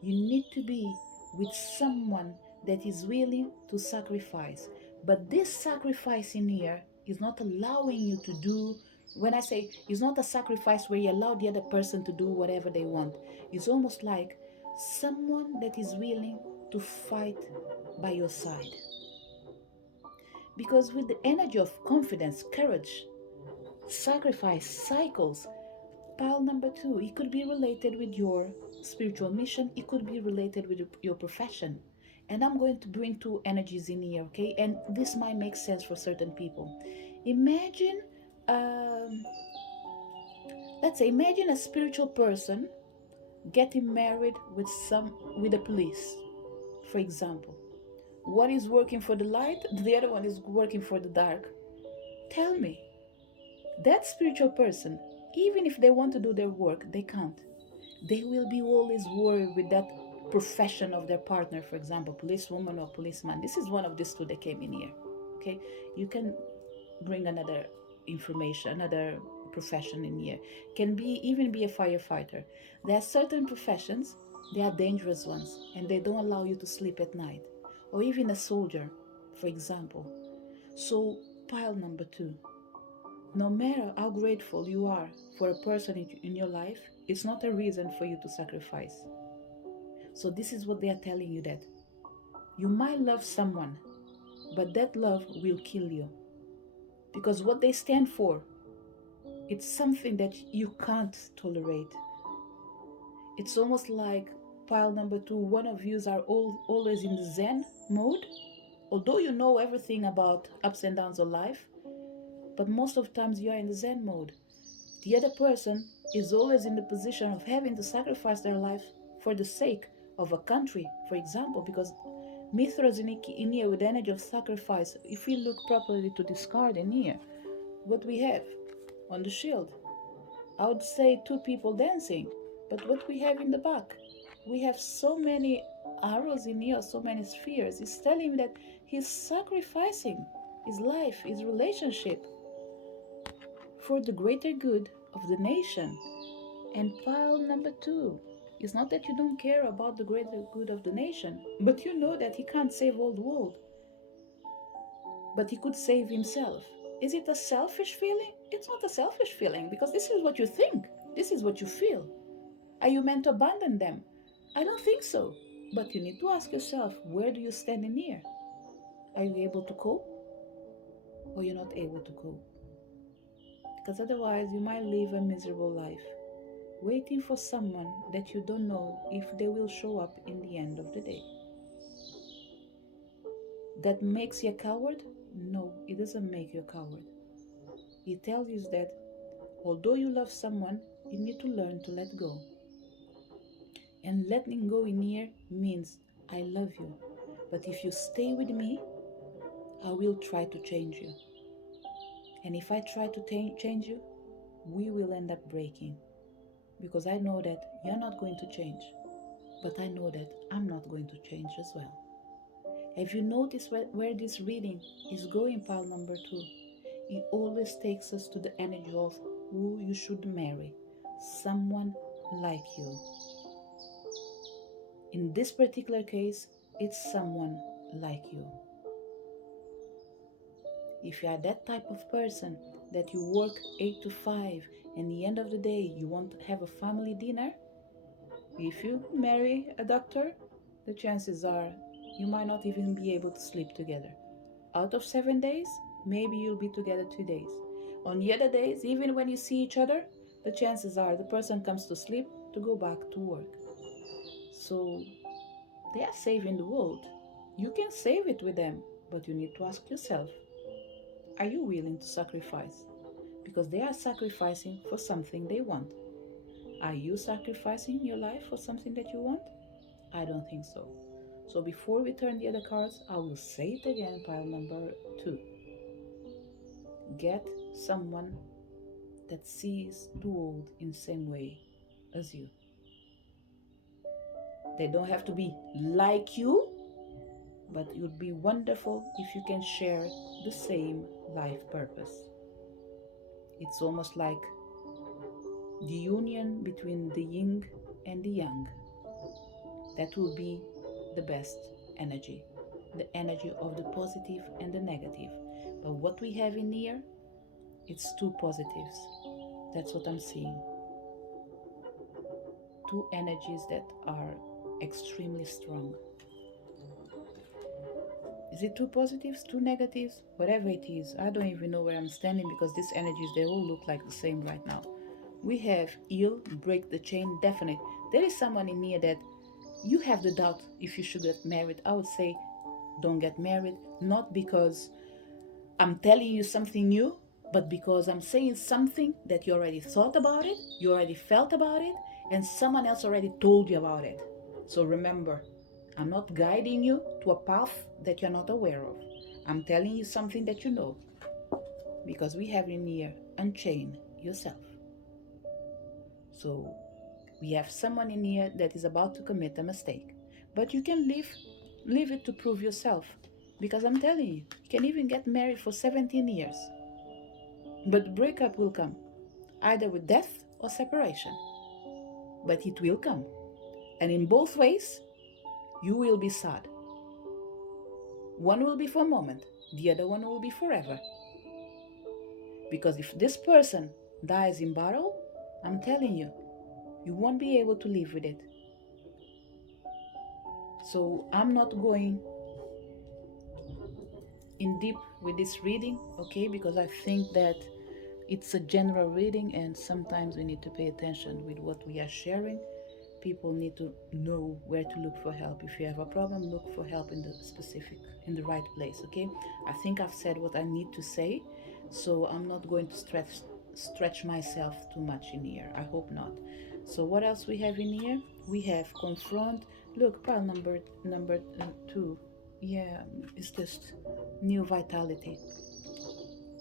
you need to be with someone that is willing to sacrifice. But this sacrifice in here is not allowing you to do, when I say it's not a sacrifice where you allow the other person to do whatever they want. It's almost like someone that is willing to fight by your side. Because with the energy of confidence, courage, sacrifice cycles, pile number 2, it could be related with your spiritual mission, it could be related with your profession. And I'm going to bring two energies in here, okay? And this might make sense for certain people. Imagine, um, let's say, imagine a spiritual person getting married with a police, for example. One is working for the light, the other one is working for the dark. Tell me, that spiritual person, even if they want to do their work, they can't. They will be always worried with that profession of their partner, for example, policewoman or policeman. This is one of these two that came in here. Okay, you can bring another information, another profession in here. Can be even be a firefighter. There are certain professions, they are dangerous ones, and they don't allow you to sleep at night. Or even a soldier, for example. So pile number 2, no matter how grateful you are for a person in your life, it's not a reason for you to sacrifice. So, this is what they are telling you, that you might love someone, but that love will kill you. Because what they stand for, it's something that you can't tolerate. It's almost like pile number 2, one of you are always in the Zen mode, although you know everything about ups and downs of life, but most of the times you are in the Zen mode. The other person is always in the position of having to sacrifice their life for the sake of a country, for example, because Mithras in here with the energy of sacrifice, if we look properly to this card in here, what we have on the shield, I would say two people dancing, but what we have in the back, we have so many arrows in here, so many spheres. It's telling me that he's sacrificing his life, his relationship for the greater good of the nation. And pile number two, it's not that you don't care about the greater good of the nation, but you know that he can't save all the world, but he could save himself. Is it a selfish feeling? It's not a selfish feeling because this is what you think, this is what you feel. Are you meant to abandon them? I don't think so. But you need to ask yourself, where do you stand in here? Are you able to cope or you're not able to cope? Because otherwise you might live a miserable life, waiting for someone that you don't know if they will show up in the end of the day. That makes you a coward? No, it doesn't make you a coward. It tells you that although you love someone, you need to learn to let go. And letting go in here means I love you, but if you stay with me, I will try to change you. And if I try to change you, we will end up breaking. Because I know that you're not going to change, but I know that I'm not going to change as well. Have you noticed where this reading is going, pile number two? It always takes us to the energy of who you should marry, someone like you. In this particular case, it's someone like you. If you are that type of person that you work 8 to 5 and the end of the day you want to have a family dinner, if you marry a doctor, the chances are you might not even be able to sleep together. Out of 7 days, maybe you'll be together 2 days. On the other days, even when you see each other, the chances are the person comes to sleep to go back to work. So they are saving the world. You can save it with them, but you need to ask yourself, are you willing to sacrifice? Because they are sacrificing for something they want. Are you sacrificing your life for something that you want? I don't think so. So before we turn the other cards, I will say it again, pile number two. Get someone that sees the world in the same way as you. They don't have to be like you, but it would be wonderful if you can share the same life purpose. It's almost like the union between the yin and the yang. That will be the best energy, the energy of the positive and the negative. But what we have in here, it's two positives. That's what I'm seeing. Two energies that are extremely strong. Is it two positives, two negatives? Whatever it is, I don't even know where I'm standing because these energies, they all look like the same right now. We have heal, break the chain, definite. There is someone in here that you have the doubt if you should get married. I would say don't get married, not because I'm telling you something new, but because I'm saying something that you already thought about it, you already felt about it, and someone else already told you about it. So remember, I'm not guiding you to a path that you're not aware of. I'm telling you something that you know. Because we have in here, unchain yourself. So we have someone in here that is about to commit a mistake. But you can leave it to prove yourself. Because I'm telling you, you can even get married for 17 years. But the breakup will come, either with death or separation. But it will come. And in both ways, you will be sad. One will be for a moment, the other one will be forever. Because if this person dies in battle, I'm telling you, you won't be able to live with it. So I'm not going in deep with this reading, okay? Because I think that it's a general reading and sometimes we need to pay attention with what we are sharing. People need to know where to look for help. If you have a problem, look for help in the right place, okay? I think I've said what I need to say, so I'm not going to stress stretch myself too much in here. I hope not. So what else we have in here? We have confront. Look, pile number 2. Yeah, it's just new vitality.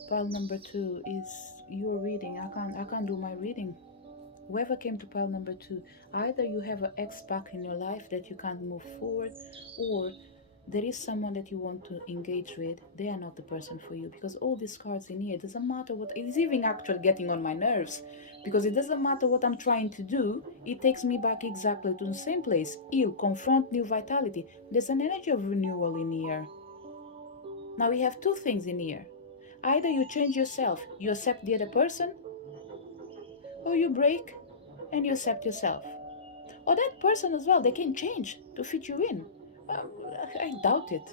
Pile number 2 is your reading. I can't do my reading. Whoever came to pile number 2, either you have an ex back in your life that you can't move forward, or there is someone that you want to engage with. They are not the person for you, because all these cards in here, it doesn't matter what, it's even actually getting on my nerves, because it doesn't matter what I'm trying to do, it takes me back exactly to the same place. Heal, confront, new vitality. There's an energy of renewal in here. Now we have two things in here. Either you change yourself, you accept the other person, or you break and you accept yourself. Or that person as well, they can change to fit you in. Um, I doubt it.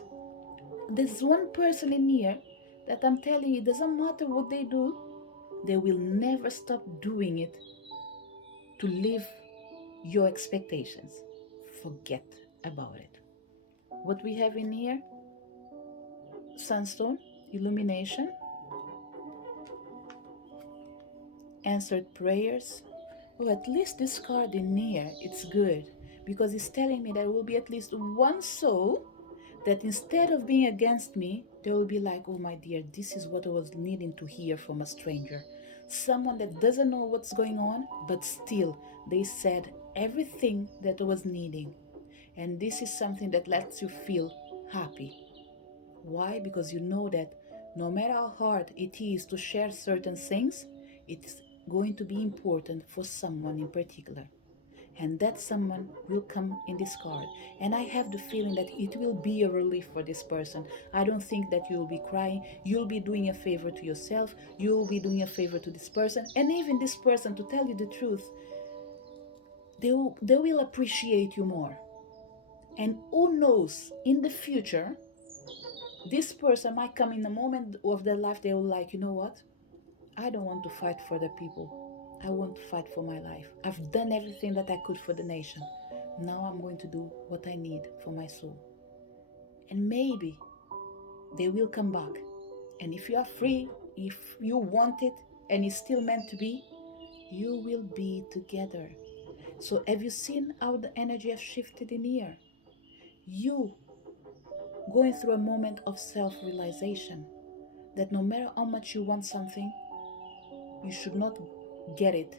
There's one person in here that I'm telling you, it doesn't matter what they do, they will never stop doing it to live your expectations. Forget about it. What we have in here: sunstone, illumination, answered prayers. Oh, at least this card in here, it's good, because it's telling me there will be at least one soul that instead of being against me, they will be like, oh my dear, this is what I was needing to hear from a stranger. Someone that doesn't know what's going on, but still they said everything that I was needing. And this is something that lets you feel happy. Why? Because you know that no matter how hard it is to share certain things, it's going to be important for someone in particular. And that someone will come in this card. And I have the feeling that it will be a relief for this person. I don't think that you'll be crying. You'll be doing a favor to yourself. You'll be doing a favor to this person. And even this person, to tell you the truth, they will appreciate you more. And who knows, in the future, this person might come in a moment of their life, they will like, you know what? I don't want to fight for the people. I want to fight for my life. I've done everything that I could for the nation. Now I'm going to do what I need for my soul. And maybe they will come back. And if you are free, if you want it, and it's still meant to be, you will be together. So have you seen how the energy has shifted in here? You going through a moment of self-realization that no matter how much you want something, you should not get it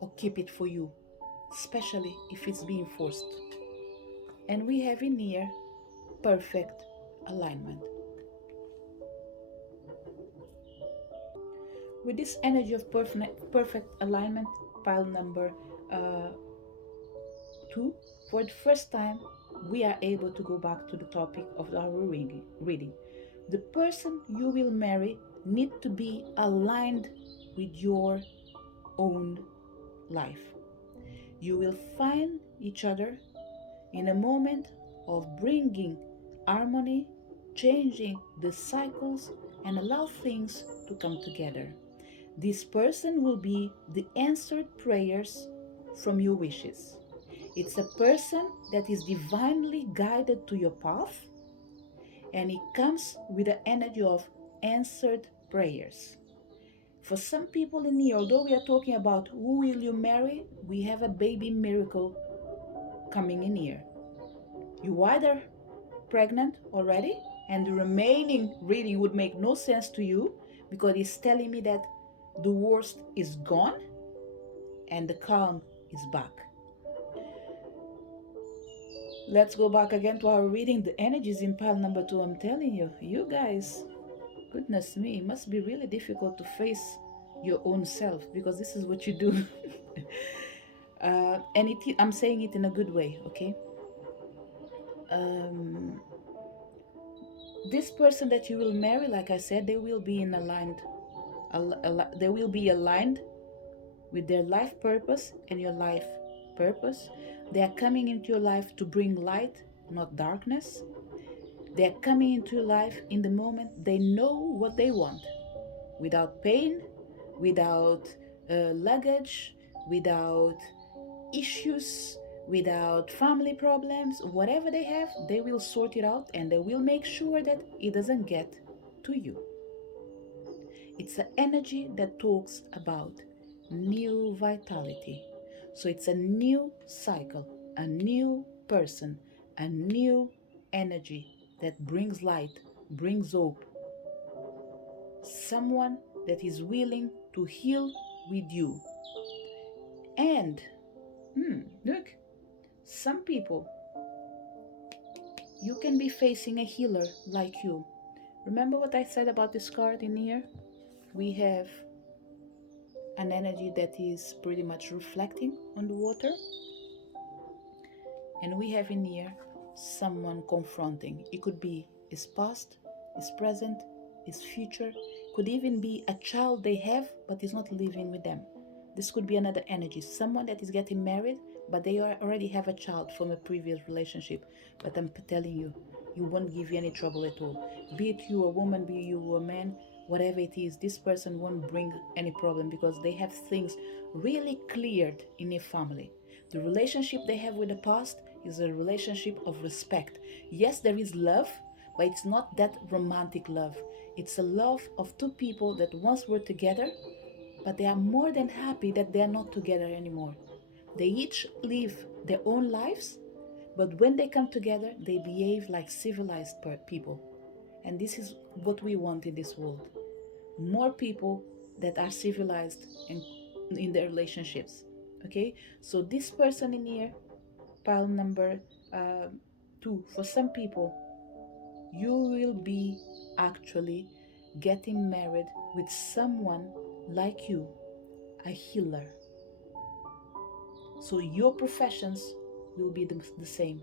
or keep it for you, especially if it's being forced. And we have in here perfect alignment. With this energy of perfect alignment, pile number 2, for the first time, we are able to go back to the topic of our reading. The person you will marry need to be aligned with your own life. You will find each other in a moment of bringing harmony, changing the cycles, and allow things to come together. This person will be the answered prayers from your wishes. It's a person that is divinely guided to your path, and it comes with the energy of answered prayers. For some people in here, although we are talking about who will you marry, we have a baby miracle coming in here. You either pregnant already, and the remaining reading would make no sense to you, because it's telling me that the worst is gone and the calm is back. Let's go back again to our reading. The energies in pile number 2. I'm telling you, you guys, goodness me, it must be really difficult to face your own self, because this is what you do. I'm saying it in a good way, okay? This person that you will marry, like I said, they will be they will be aligned with their life purpose and your life purpose. They are coming into your life to bring light, not darkness. They are coming into your life in the moment they know what they want, without pain, without luggage, without issues, without family problems. Whatever they have, they will sort it out, and they will make sure that it doesn't get to you. It's an energy that talks about new vitality. So it's a new cycle, a new person, a new energy that brings light, brings hope. Someone that is willing to heal with you. And, look, some people, you can be facing a healer like you. Remember what I said about this card in here? We have an energy that is pretty much reflecting on the water, and we have in here someone confronting. It could be his past, his present, his future, could even be a child they have but is not living with them. This could be another energy, someone that is getting married but they already have a child from a previous relationship. But I'm telling you, you won't give you any trouble at all. Be it you a woman, be you a man, whatever it is, this person won't bring any problem because they have things really cleared in their family. The relationship they have with the past is a relationship of respect. Yes, there is love, but it's not that romantic love. It's a love of two people that once were together, but they are more than happy that they are not together anymore. They each live their own lives, but when they come together, they behave like civilized people. And this is what we want in this world. More people that are civilized in their relationships. Okay? So this person in here, pile number uh, 2, for some people, you will be actually getting married with someone like you, a healer. So your professions will be the same.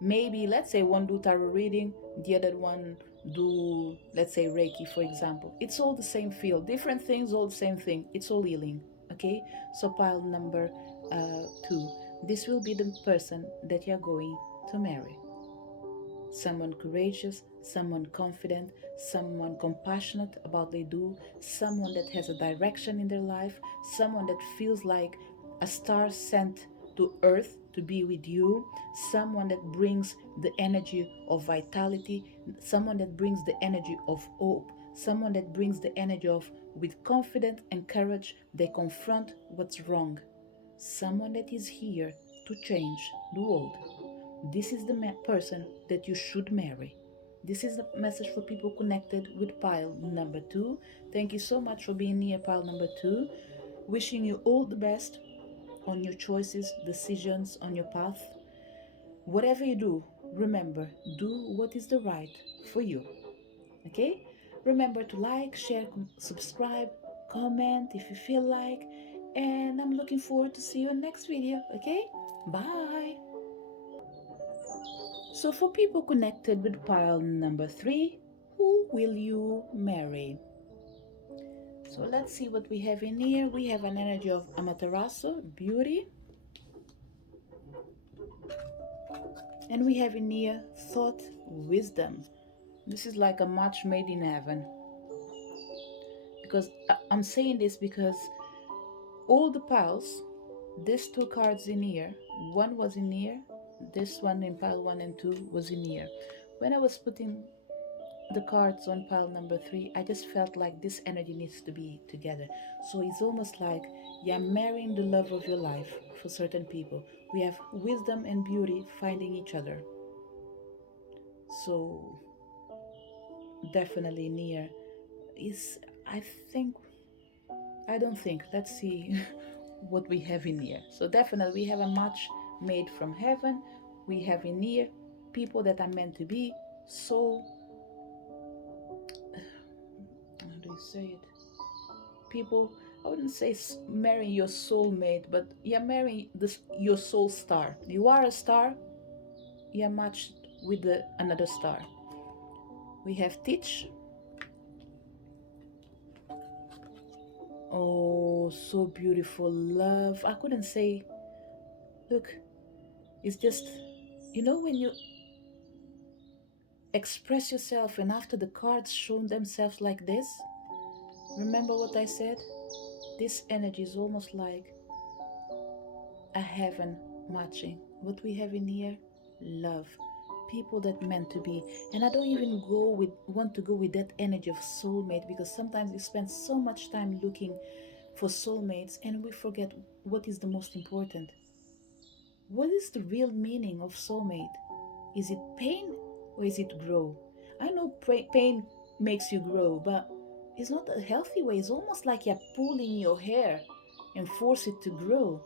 Maybe, let's say, one do tarot reading, the other one do, let's say, Reiki, for example. It's all the same field, different things, all the same thing. It's all healing. Okay? So pile number 2. This will be the person that you're going to marry. Someone courageous, someone confident, someone compassionate about what they do, someone that has a direction in their life, someone that feels like a star sent to earth to be with you, someone that brings the energy of vitality, someone that brings the energy of hope, someone that brings the energy of, with confidence and courage, they confront what's wrong, someone that is here to change the world. This is the person that you should marry. This is the message for people connected with pile number 2. Thank you so much for being here, pile number 2. Wishing you all the best on your choices, decisions, on your path. Whatever you do, remember, do what is the right for you. Okay? Remember to like, share, subscribe, comment if you feel like. And I'm looking forward to see you in next video. Okay? Bye. So for people connected with pile number 3, who will you marry? So let's see what we have in here. We have an energy of Amaterasu, beauty. And we have in here thought, wisdom. This is like a match made in heaven. Because I'm saying this because all the piles, these 2 cards in here, one was in here, this one in pile 1 and 2 was in here. When I was putting the cards on pile number 3, I just felt like this energy needs to be together. So it's almost like you're marrying the love of your life for certain people. We have wisdom and beauty finding each other. So definitely near is, I don't think, let's see what we have in here. So definitely we have a match made from heaven. We have in here people that are meant to be, soul, how do you say it? People, I wouldn't say marry your soulmate, but you're marrying your soul star. You are a star, you're matched with another star. We have teach. Oh, so beautiful. Love. I couldn't say, look, it's just, when you express yourself and after the cards show themselves like this, remember what I said? This energy is almost like a heaven matching. What we have in here, love, people that meant to be. And I don't even want to go with that energy of soulmate, because sometimes we spend so much time looking for soulmates and we forget what is the most important. What is the real meaning of soulmate? Is it pain or is it grow? I know pain makes you grow, but it's not a healthy way. It's almost like you're pulling your hair and force it to grow.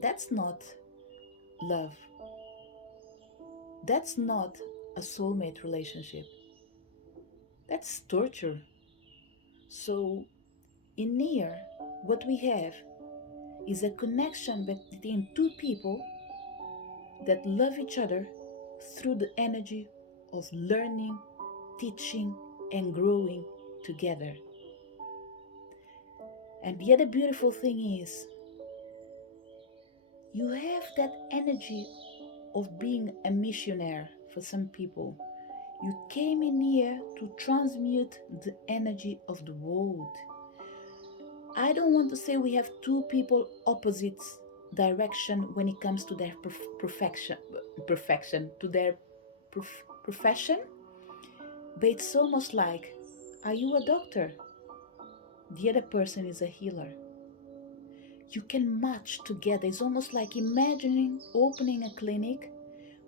That's not love. That's not a soulmate relationship. That's torture. So, in here, what we have is a connection between two people that love each other through the energy of learning, teaching, and growing together. And the other beautiful thing is, you have that energy of being a missionary for some people. You came in here to transmute the energy of the world. I don't want to say we have two people opposites direction when it comes to their perfection, to their profession, but it's almost like, are you a doctor? The other person is a healer. You can match together. It's almost like imagining opening a clinic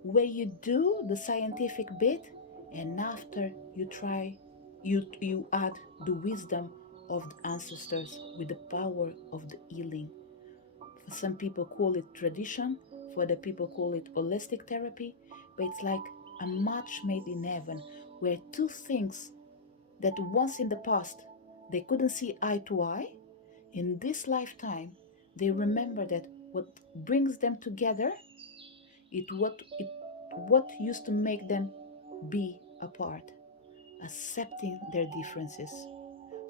where you do the scientific bit, and after you add the wisdom of the ancestors with the power of the healing. For some people call it tradition, for other people call it holistic therapy, but it's like a match made in heaven, where two things that once in the past they couldn't see eye to eye, in this lifetime they remember that what brings them together, what used to make them be apart, accepting their differences.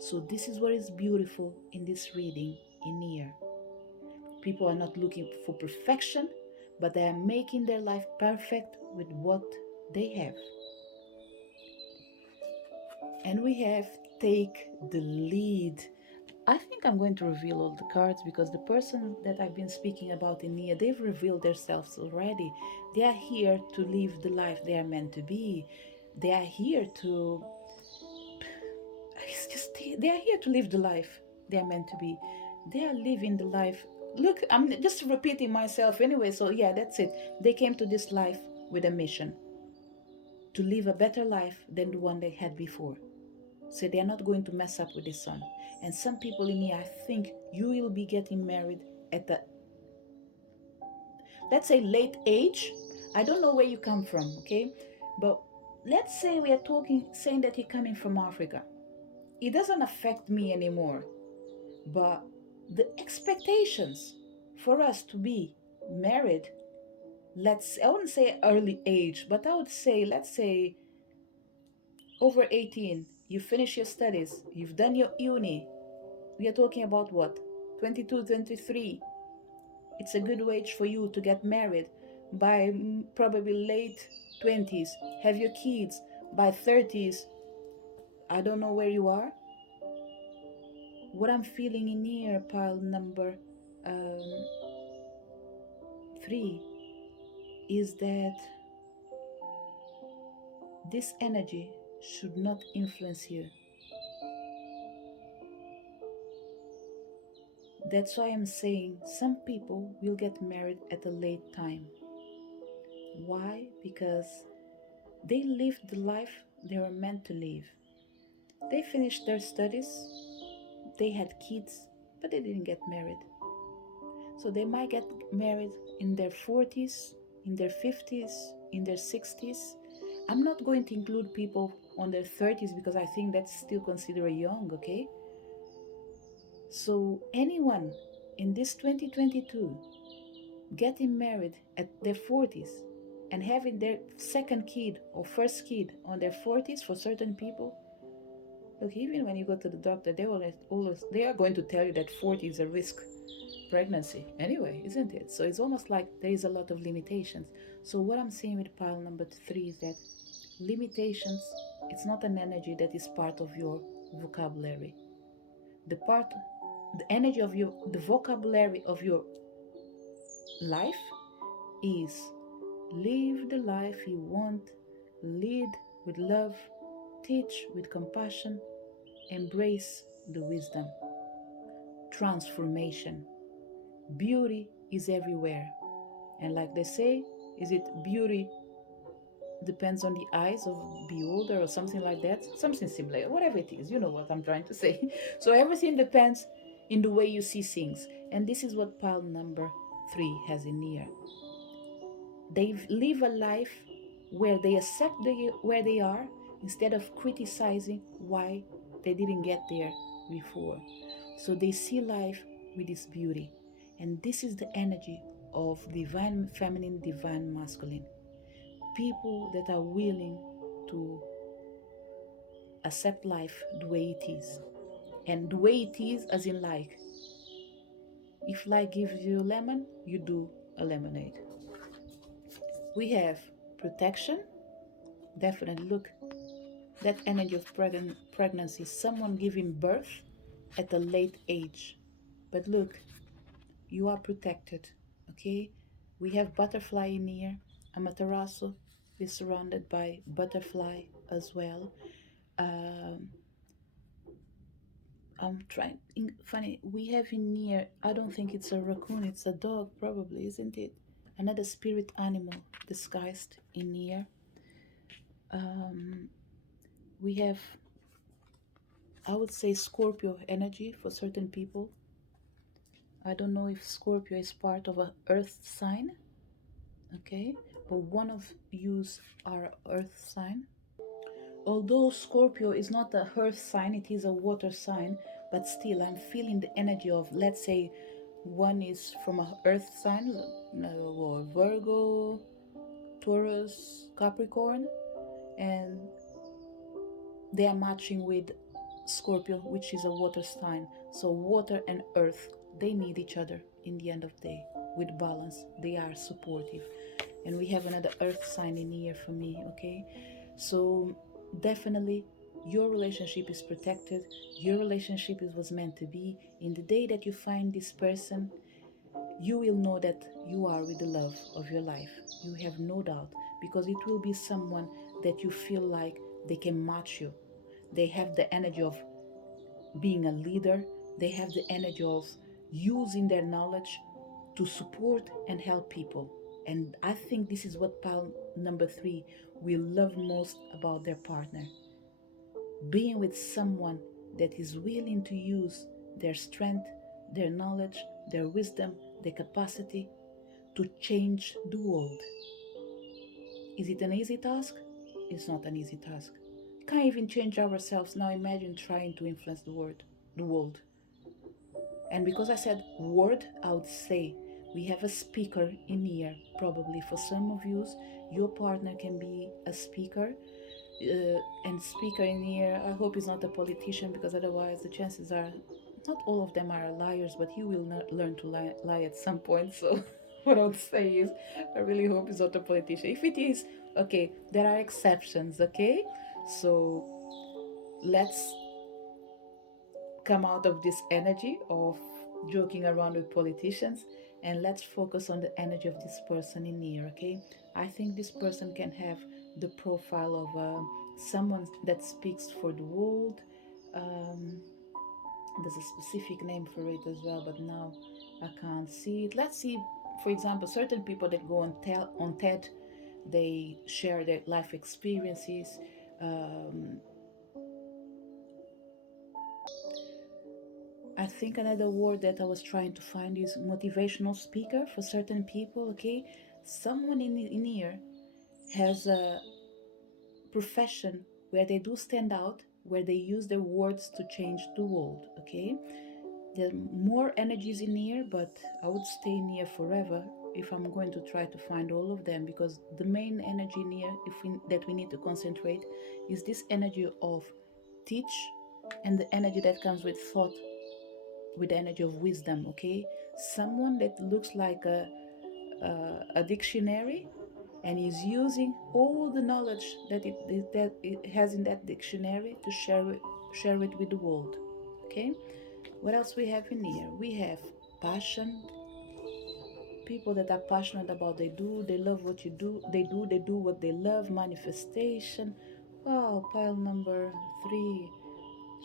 So this is what is beautiful in this reading in here. People are not looking for perfection, but they are making their life perfect with what they have. And we have take the lead. I think I'm going to reveal all the cards, because the person that I've been speaking about in here, they've revealed themselves already. They are here to live the life they are meant to be. They are here to they are here to live the life they are meant to be. They are living the life. Look, I'm just repeating myself anyway, so yeah, that's it. They came to this life with a mission to live a better life than the one they had before. So they are not going to mess up with this son. And some people in here, I think you will be getting married at the, let's say, late age. I don't know where you come from, okay? But let's say we are saying that you're coming from Africa. It doesn't affect me anymore. But the expectations for us to be married, I wouldn't say early age, but I would say, let's say, over 18, you finish your studies, you've done your uni. We are talking about what? 22, 23. It's a good age for you to get married by probably late 20s. Have your kids by 30s. I don't know where you are. What I'm feeling in here, pile number um, 3, is that this energy should not influence you. That's why I'm saying some people will get married at a late time. Why? Because they lived the life they were meant to live. They finished their studies, they had kids, but they didn't get married. So they might get married in their 40s, in their 50s, in their 60s. I'm not going to include people on their 30s because I think that's still considered young, okay? So anyone in this 2022 getting married at their 40s and having their second kid or first kid on their 40s, for certain people, look, even when you go to the doctor, they are going to tell you that 40 is a risk pregnancy anyway, isn't it? So it's almost like there is a lot of limitations. So what I'm saying with pile number 3 is that limitations, it's not an energy that is part of your vocabulary. The energy of the vocabulary of your life is Live the life you want, lead with love, teach with compassion, embrace the wisdom. Transformation. Beauty is everywhere. And like they say, is it beauty depends on the eyes of beholder or something like that? Something similar, whatever it is, you know what I'm trying to say. So everything depends in the way you see things. And this is what pile number 3 has in here. They live a life where they accept where they are instead of criticizing why they didn't get there before. So they see life with its beauty. And this is the energy of divine feminine, divine masculine. People that are willing to accept life the way it is. And the way it is, as in, like, if life gives you a lemon, you do a lemonade. We have protection. Definitely look, that energy of pregnancy, someone giving birth at a late age. But look, you are protected, okay? We have butterfly in here. Amaterasu is surrounded by butterfly as well. Um, I'm trying. Funny, we have in here. I don't think it's a raccoon. It's a dog, probably, isn't it? Another spirit animal disguised in here. Um, we have, I would say, Scorpio energy for certain people. I don't know if Scorpio is part of a Earth sign, okay? But one of yous are Earth sign. Although Scorpio is not a earth sign, it is a water sign, but still I'm feeling the energy of, let's say, one is from a earth sign, or Virgo, Taurus, Capricorn, and they are matching with Scorpio, which is a water sign. So water and earth, they need each other in the end of the day with balance. They are supportive. And we have another earth sign in here for me, okay? So definitely your relationship is protected. Your relationship is was meant to be. In the day that you find this person, you will know that you are with the love of your life. You have no doubt, because it will be someone that you feel like they can match you. They have the energy of being a leader. They have the energy of using their knowledge to support and help people. And I think this is what pile number 3 will love most about their partner: being with someone that is willing to use their strength, their knowledge, their wisdom, their capacity to change the world. Is it an easy task? It's not an easy task. Can't even change ourselves. Now imagine trying to influence the world. And because I said word, I would say we have a speaker in here. Probably for some of you, your partner can be a speaker. And speaker in here, I hope he's not a politician, because otherwise the chances are not all of them are liars, but he will not learn to lie at some point. So what I would say is, I really hope he's not a politician. If it is, okay, there are exceptions, okay? So let's come out of this energy of joking around with politicians, and let's focus on the energy of this person in here, okay? I think this person can have the profile of someone that speaks for the world. um, there's a specific name for it as well, but now I can't see it. Let's see, for example, certain people that go on TED, they share their life experiences. um, I think another word that I was trying to find is motivational speaker for certain people, okay? Someone in here has a profession where they do stand out, where they use their words to change the world, okay? There are more energies in here, but I would stay in here forever if I'm going to try to find all of them, because the main energy in here that we need to concentrate is this energy of teach, and the energy that comes with thought, with the energy of wisdom, okay? Someone that looks like a dictionary, and is using all the knowledge that it has in that dictionary to share it with the world, okay? What else we have in here? We have passion, people that are passionate about they love what you do, they do what they love, manifestation. Wow, pile number 3.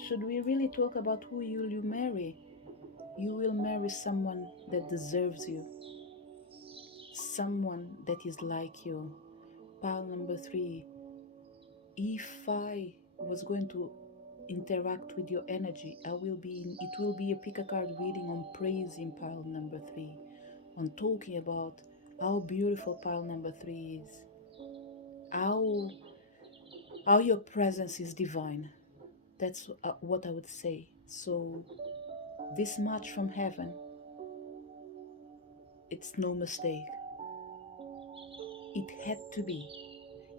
Should we really talk about who will you marry? You will marry someone that deserves you, someone that is like you. Pile number 3. If I was going to interact with your energy, it will be a pick a card reading on praising pile number 3, on talking about how beautiful pile number 3 is, how your presence is divine. That's what I would say. So this match from heaven, it's no mistake. It had to be.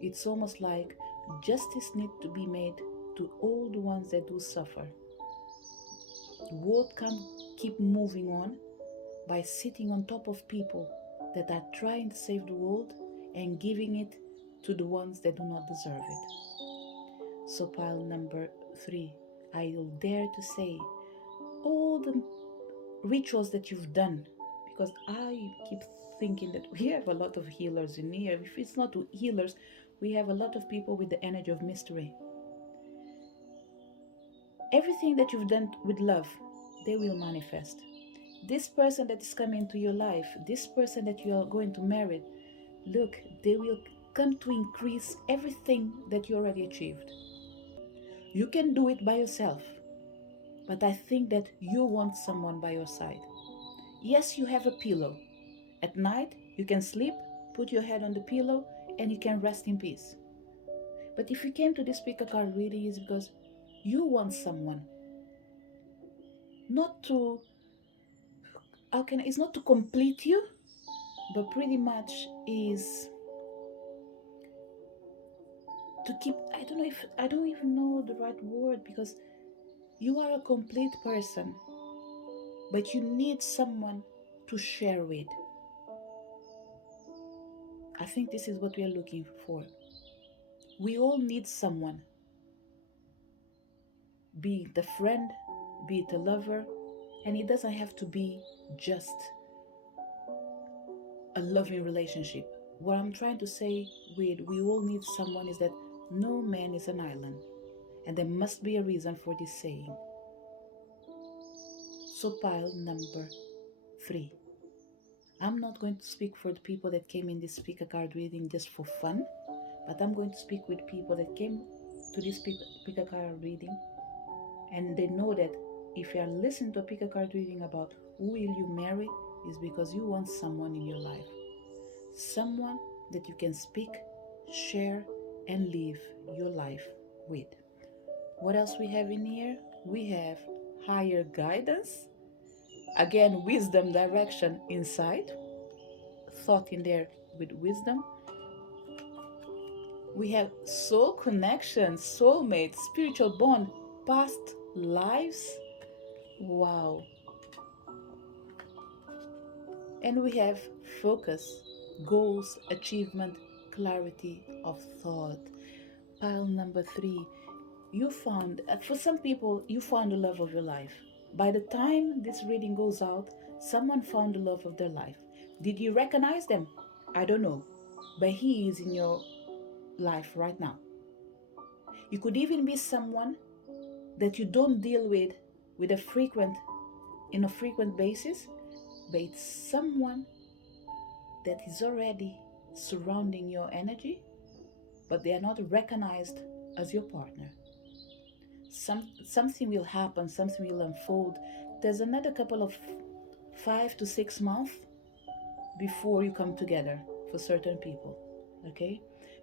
It's almost like justice needs to be made to all the ones that do suffer. The world can't keep moving on by sitting on top of people that are trying to save the world and giving it to the ones that do not deserve it. So pile number 3, I will dare to say all the rituals that you've done, because I keep thinking that we have a lot of healers in here. If it's not healers, we have a lot of people with the energy of mystery. Everything that you've done with love, they will manifest. This person that is coming into your life, this person that you are going to marry, look, they will come to increase everything that you already achieved. You can do it by yourself, but I think that you want someone by your side. Yes, you have a pillow. At night, you can sleep, put your head on the pillow, and you can rest in peace. But if you came to this pick a card reading, it's because you want someone. Not to, it's not to complete you, but pretty much is to keep, I don't even know the right word, because you are a complete person, but you need someone to share with. I think this is what we are looking for. We all need someone, be it a friend, be it a lover, and it doesn't have to be just a loving relationship. What I'm trying to say with we all need someone is that no man is an island, and there must be a reason for this saying. So pile number 3. I'm not going to speak for the people that came in this pick a card reading just for fun, but I'm going to speak with people that came to this pick a card reading, and they know that if you are listening to a pick a card reading about who will you marry, is because you want someone in your life, someone that you can speak, share, and live your life with. What else we have in here? We have higher guidance, again wisdom, direction, insight, thought in there with wisdom. We have soul connection, soulmate, spiritual bond, past lives. Wow. And we have focus, goals, achievement, clarity of thought. Pile number 3. You found, for some people, you found the love of your life. By the time this reading goes out, someone found the love of their life. Did you recognize them? I don't know. But he is in your life right now. You could even be someone that you don't deal with in a frequent basis, but it's someone that is already surrounding your energy, but they are not recognized as your partner. Something will happen, something will unfold. There's another couple of 5 to 6 months before you come together for certain people, okay?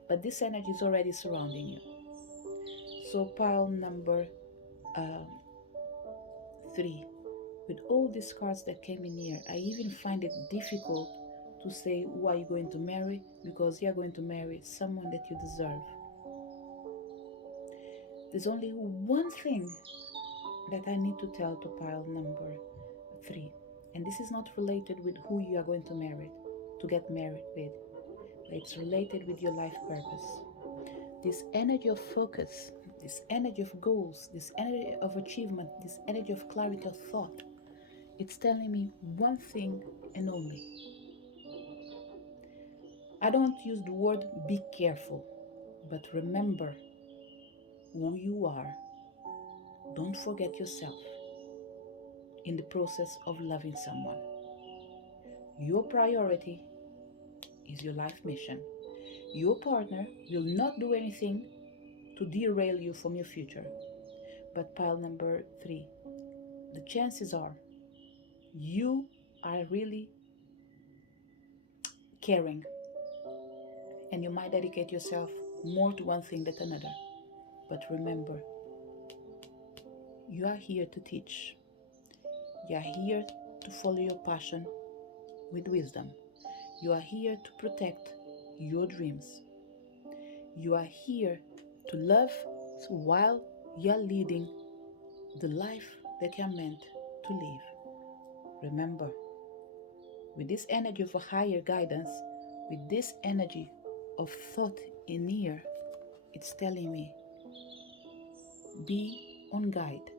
But this energy is already surrounding you. So pile number 3. With all these cards that came in here, I even find it difficult to say who are you going to marry, because you're going to marry someone that you deserve. There's only one thing that I need to tell to pile number 3, and this is not related with who you are going to get married with, but it's related with your life purpose. This energy of focus, this energy of goals, this energy of achievement, this energy of clarity of thought, it's telling me one thing and only. I don't use the word be careful, but remember who you are. Don't forget yourself in the process of loving someone. Your priority is your life mission. Your partner will not do anything to derail you from your future. But pile number three, the chances are you are really caring and you might dedicate yourself more to one thing than another. But remember, you are here to teach. You are here to follow your passion with wisdom. You are here to protect your dreams. You are here to love while you are leading the life that you are meant to live. Remember, with this energy of a higher guidance, with this energy of thought in here, it's telling me, be on guide.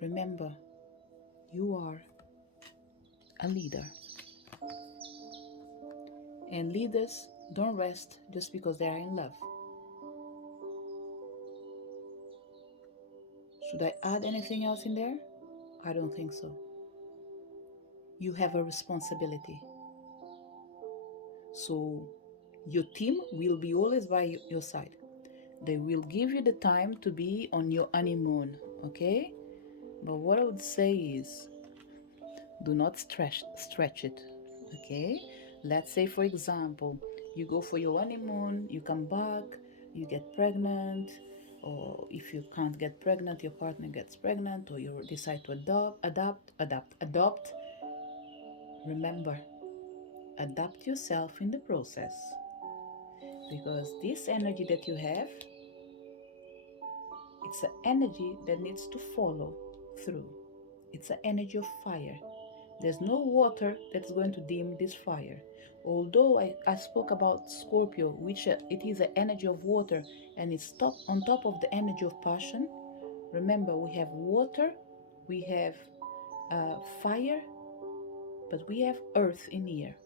Remember, you are a leader. And leaders don't rest just because they are in love. Should I add anything else in there? I don't think so. You have a responsibility. So your team will be always by your side. They will give you the time to be on your honeymoon, okay? But what I would say is, do not stretch it, okay? Let's say, for example, you go for your honeymoon, you come back, you get pregnant, or if you can't get pregnant, your partner gets pregnant, or you decide to adopt. Remember, adapt yourself in the process, because this energy that you have, it's an energy that needs to follow through. It's an energy of fire. There's no water that's going to dim this fire. Although I spoke about Scorpio, which it is an energy of water, and it's on top of the energy of passion. Remember, we have water, we have fire, but we have earth in here.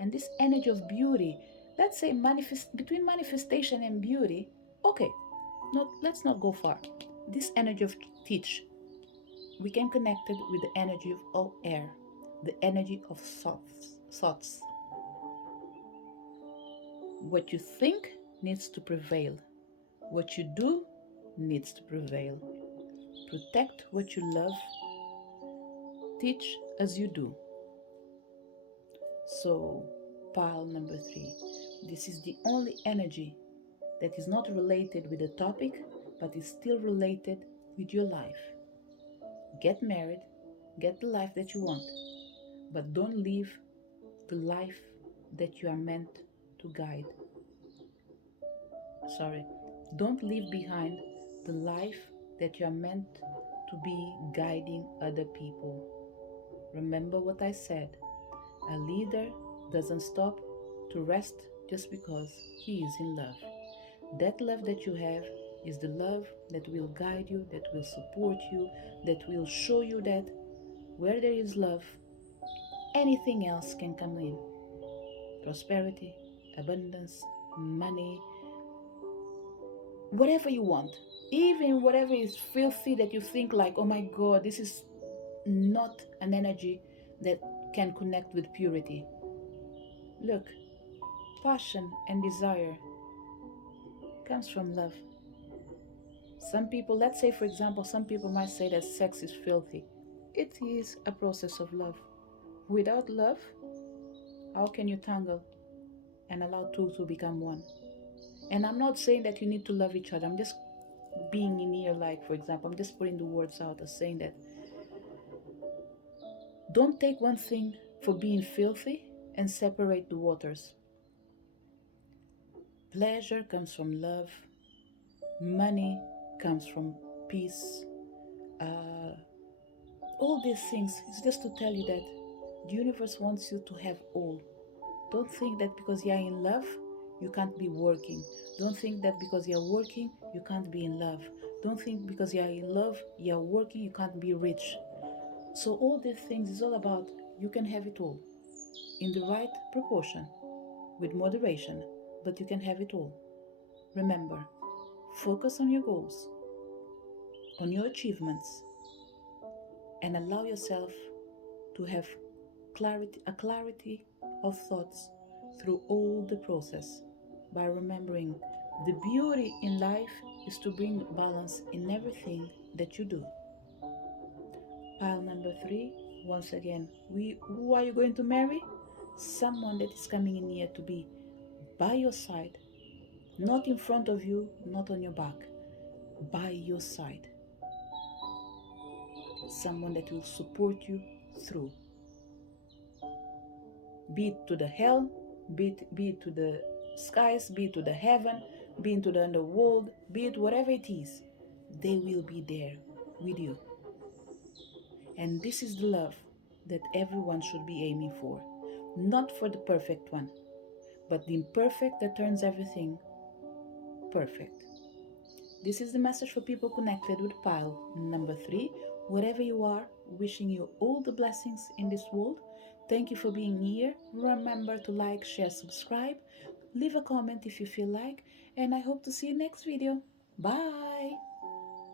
And this energy of beauty, let's say between manifestation and beauty, okay, let's not go far. This energy of teach, we can connect it with the energy of all air, the energy of thoughts. What you think needs to prevail. What you do needs to prevail. Protect what you love. Teach as you do. So, pile number three. This is the only energy that is not related with the topic, but is still related with your life. Get married, get the life that you want, but don't live the life that you are meant to guide. Don't leave behind the life that you are meant to be guiding other people. Remember what I said. A leader doesn't stop to rest just because he is in love. That love that you have is the love that will guide you, that will support you, that will show you that where there is love, anything else can come in. Prosperity, abundance, money, whatever you want. Even whatever is filthy that you think like, oh my God, this is not an energy that can connect with purity. Look, passion and desire comes from love. Some people, let's say for example, some people might say that sex is filthy. It is a process of love. Without love, how can you tangle and allow two to become one? And I'm not saying that you need to love each other. I'm just being in here, like, for example, I'm just putting the words out as saying that don't take one thing for being filthy and separate the waters. Pleasure comes from love. Money comes from peace. All these things is just to tell you that the universe wants you to have all. Don't think that because you're in love, you can't be working. Don't think that because you're working, you can't be in love. Don't think because you're in love, you're working, you can't be rich. So all these things is all about you can have it all in the right proportion. with moderation, but you can have it all. Remember, focus on your goals, on your achievements, and allow yourself to have clarity of thoughts through all the process by remembering the beauty in life is to bring balance in everything that you do. Pile number 3, once again, who are you going to marry? Someone that is coming in here to be by your side, not in front of you, not on your back, by your side. Someone that will support you through. Be it to the hell, be it to the skies, be it to the heaven, be it to the underworld, be it whatever it is, they will be there with you. And this is the love that everyone should be aiming for. Not for the perfect one, but the imperfect that turns everything perfect. This is the message for people connected with pile number 3. Wherever you are, wishing you all the blessings in this world. Thank you for being here. Remember to like, share, subscribe. Leave a comment if you feel like. And I hope to see you next video. Bye.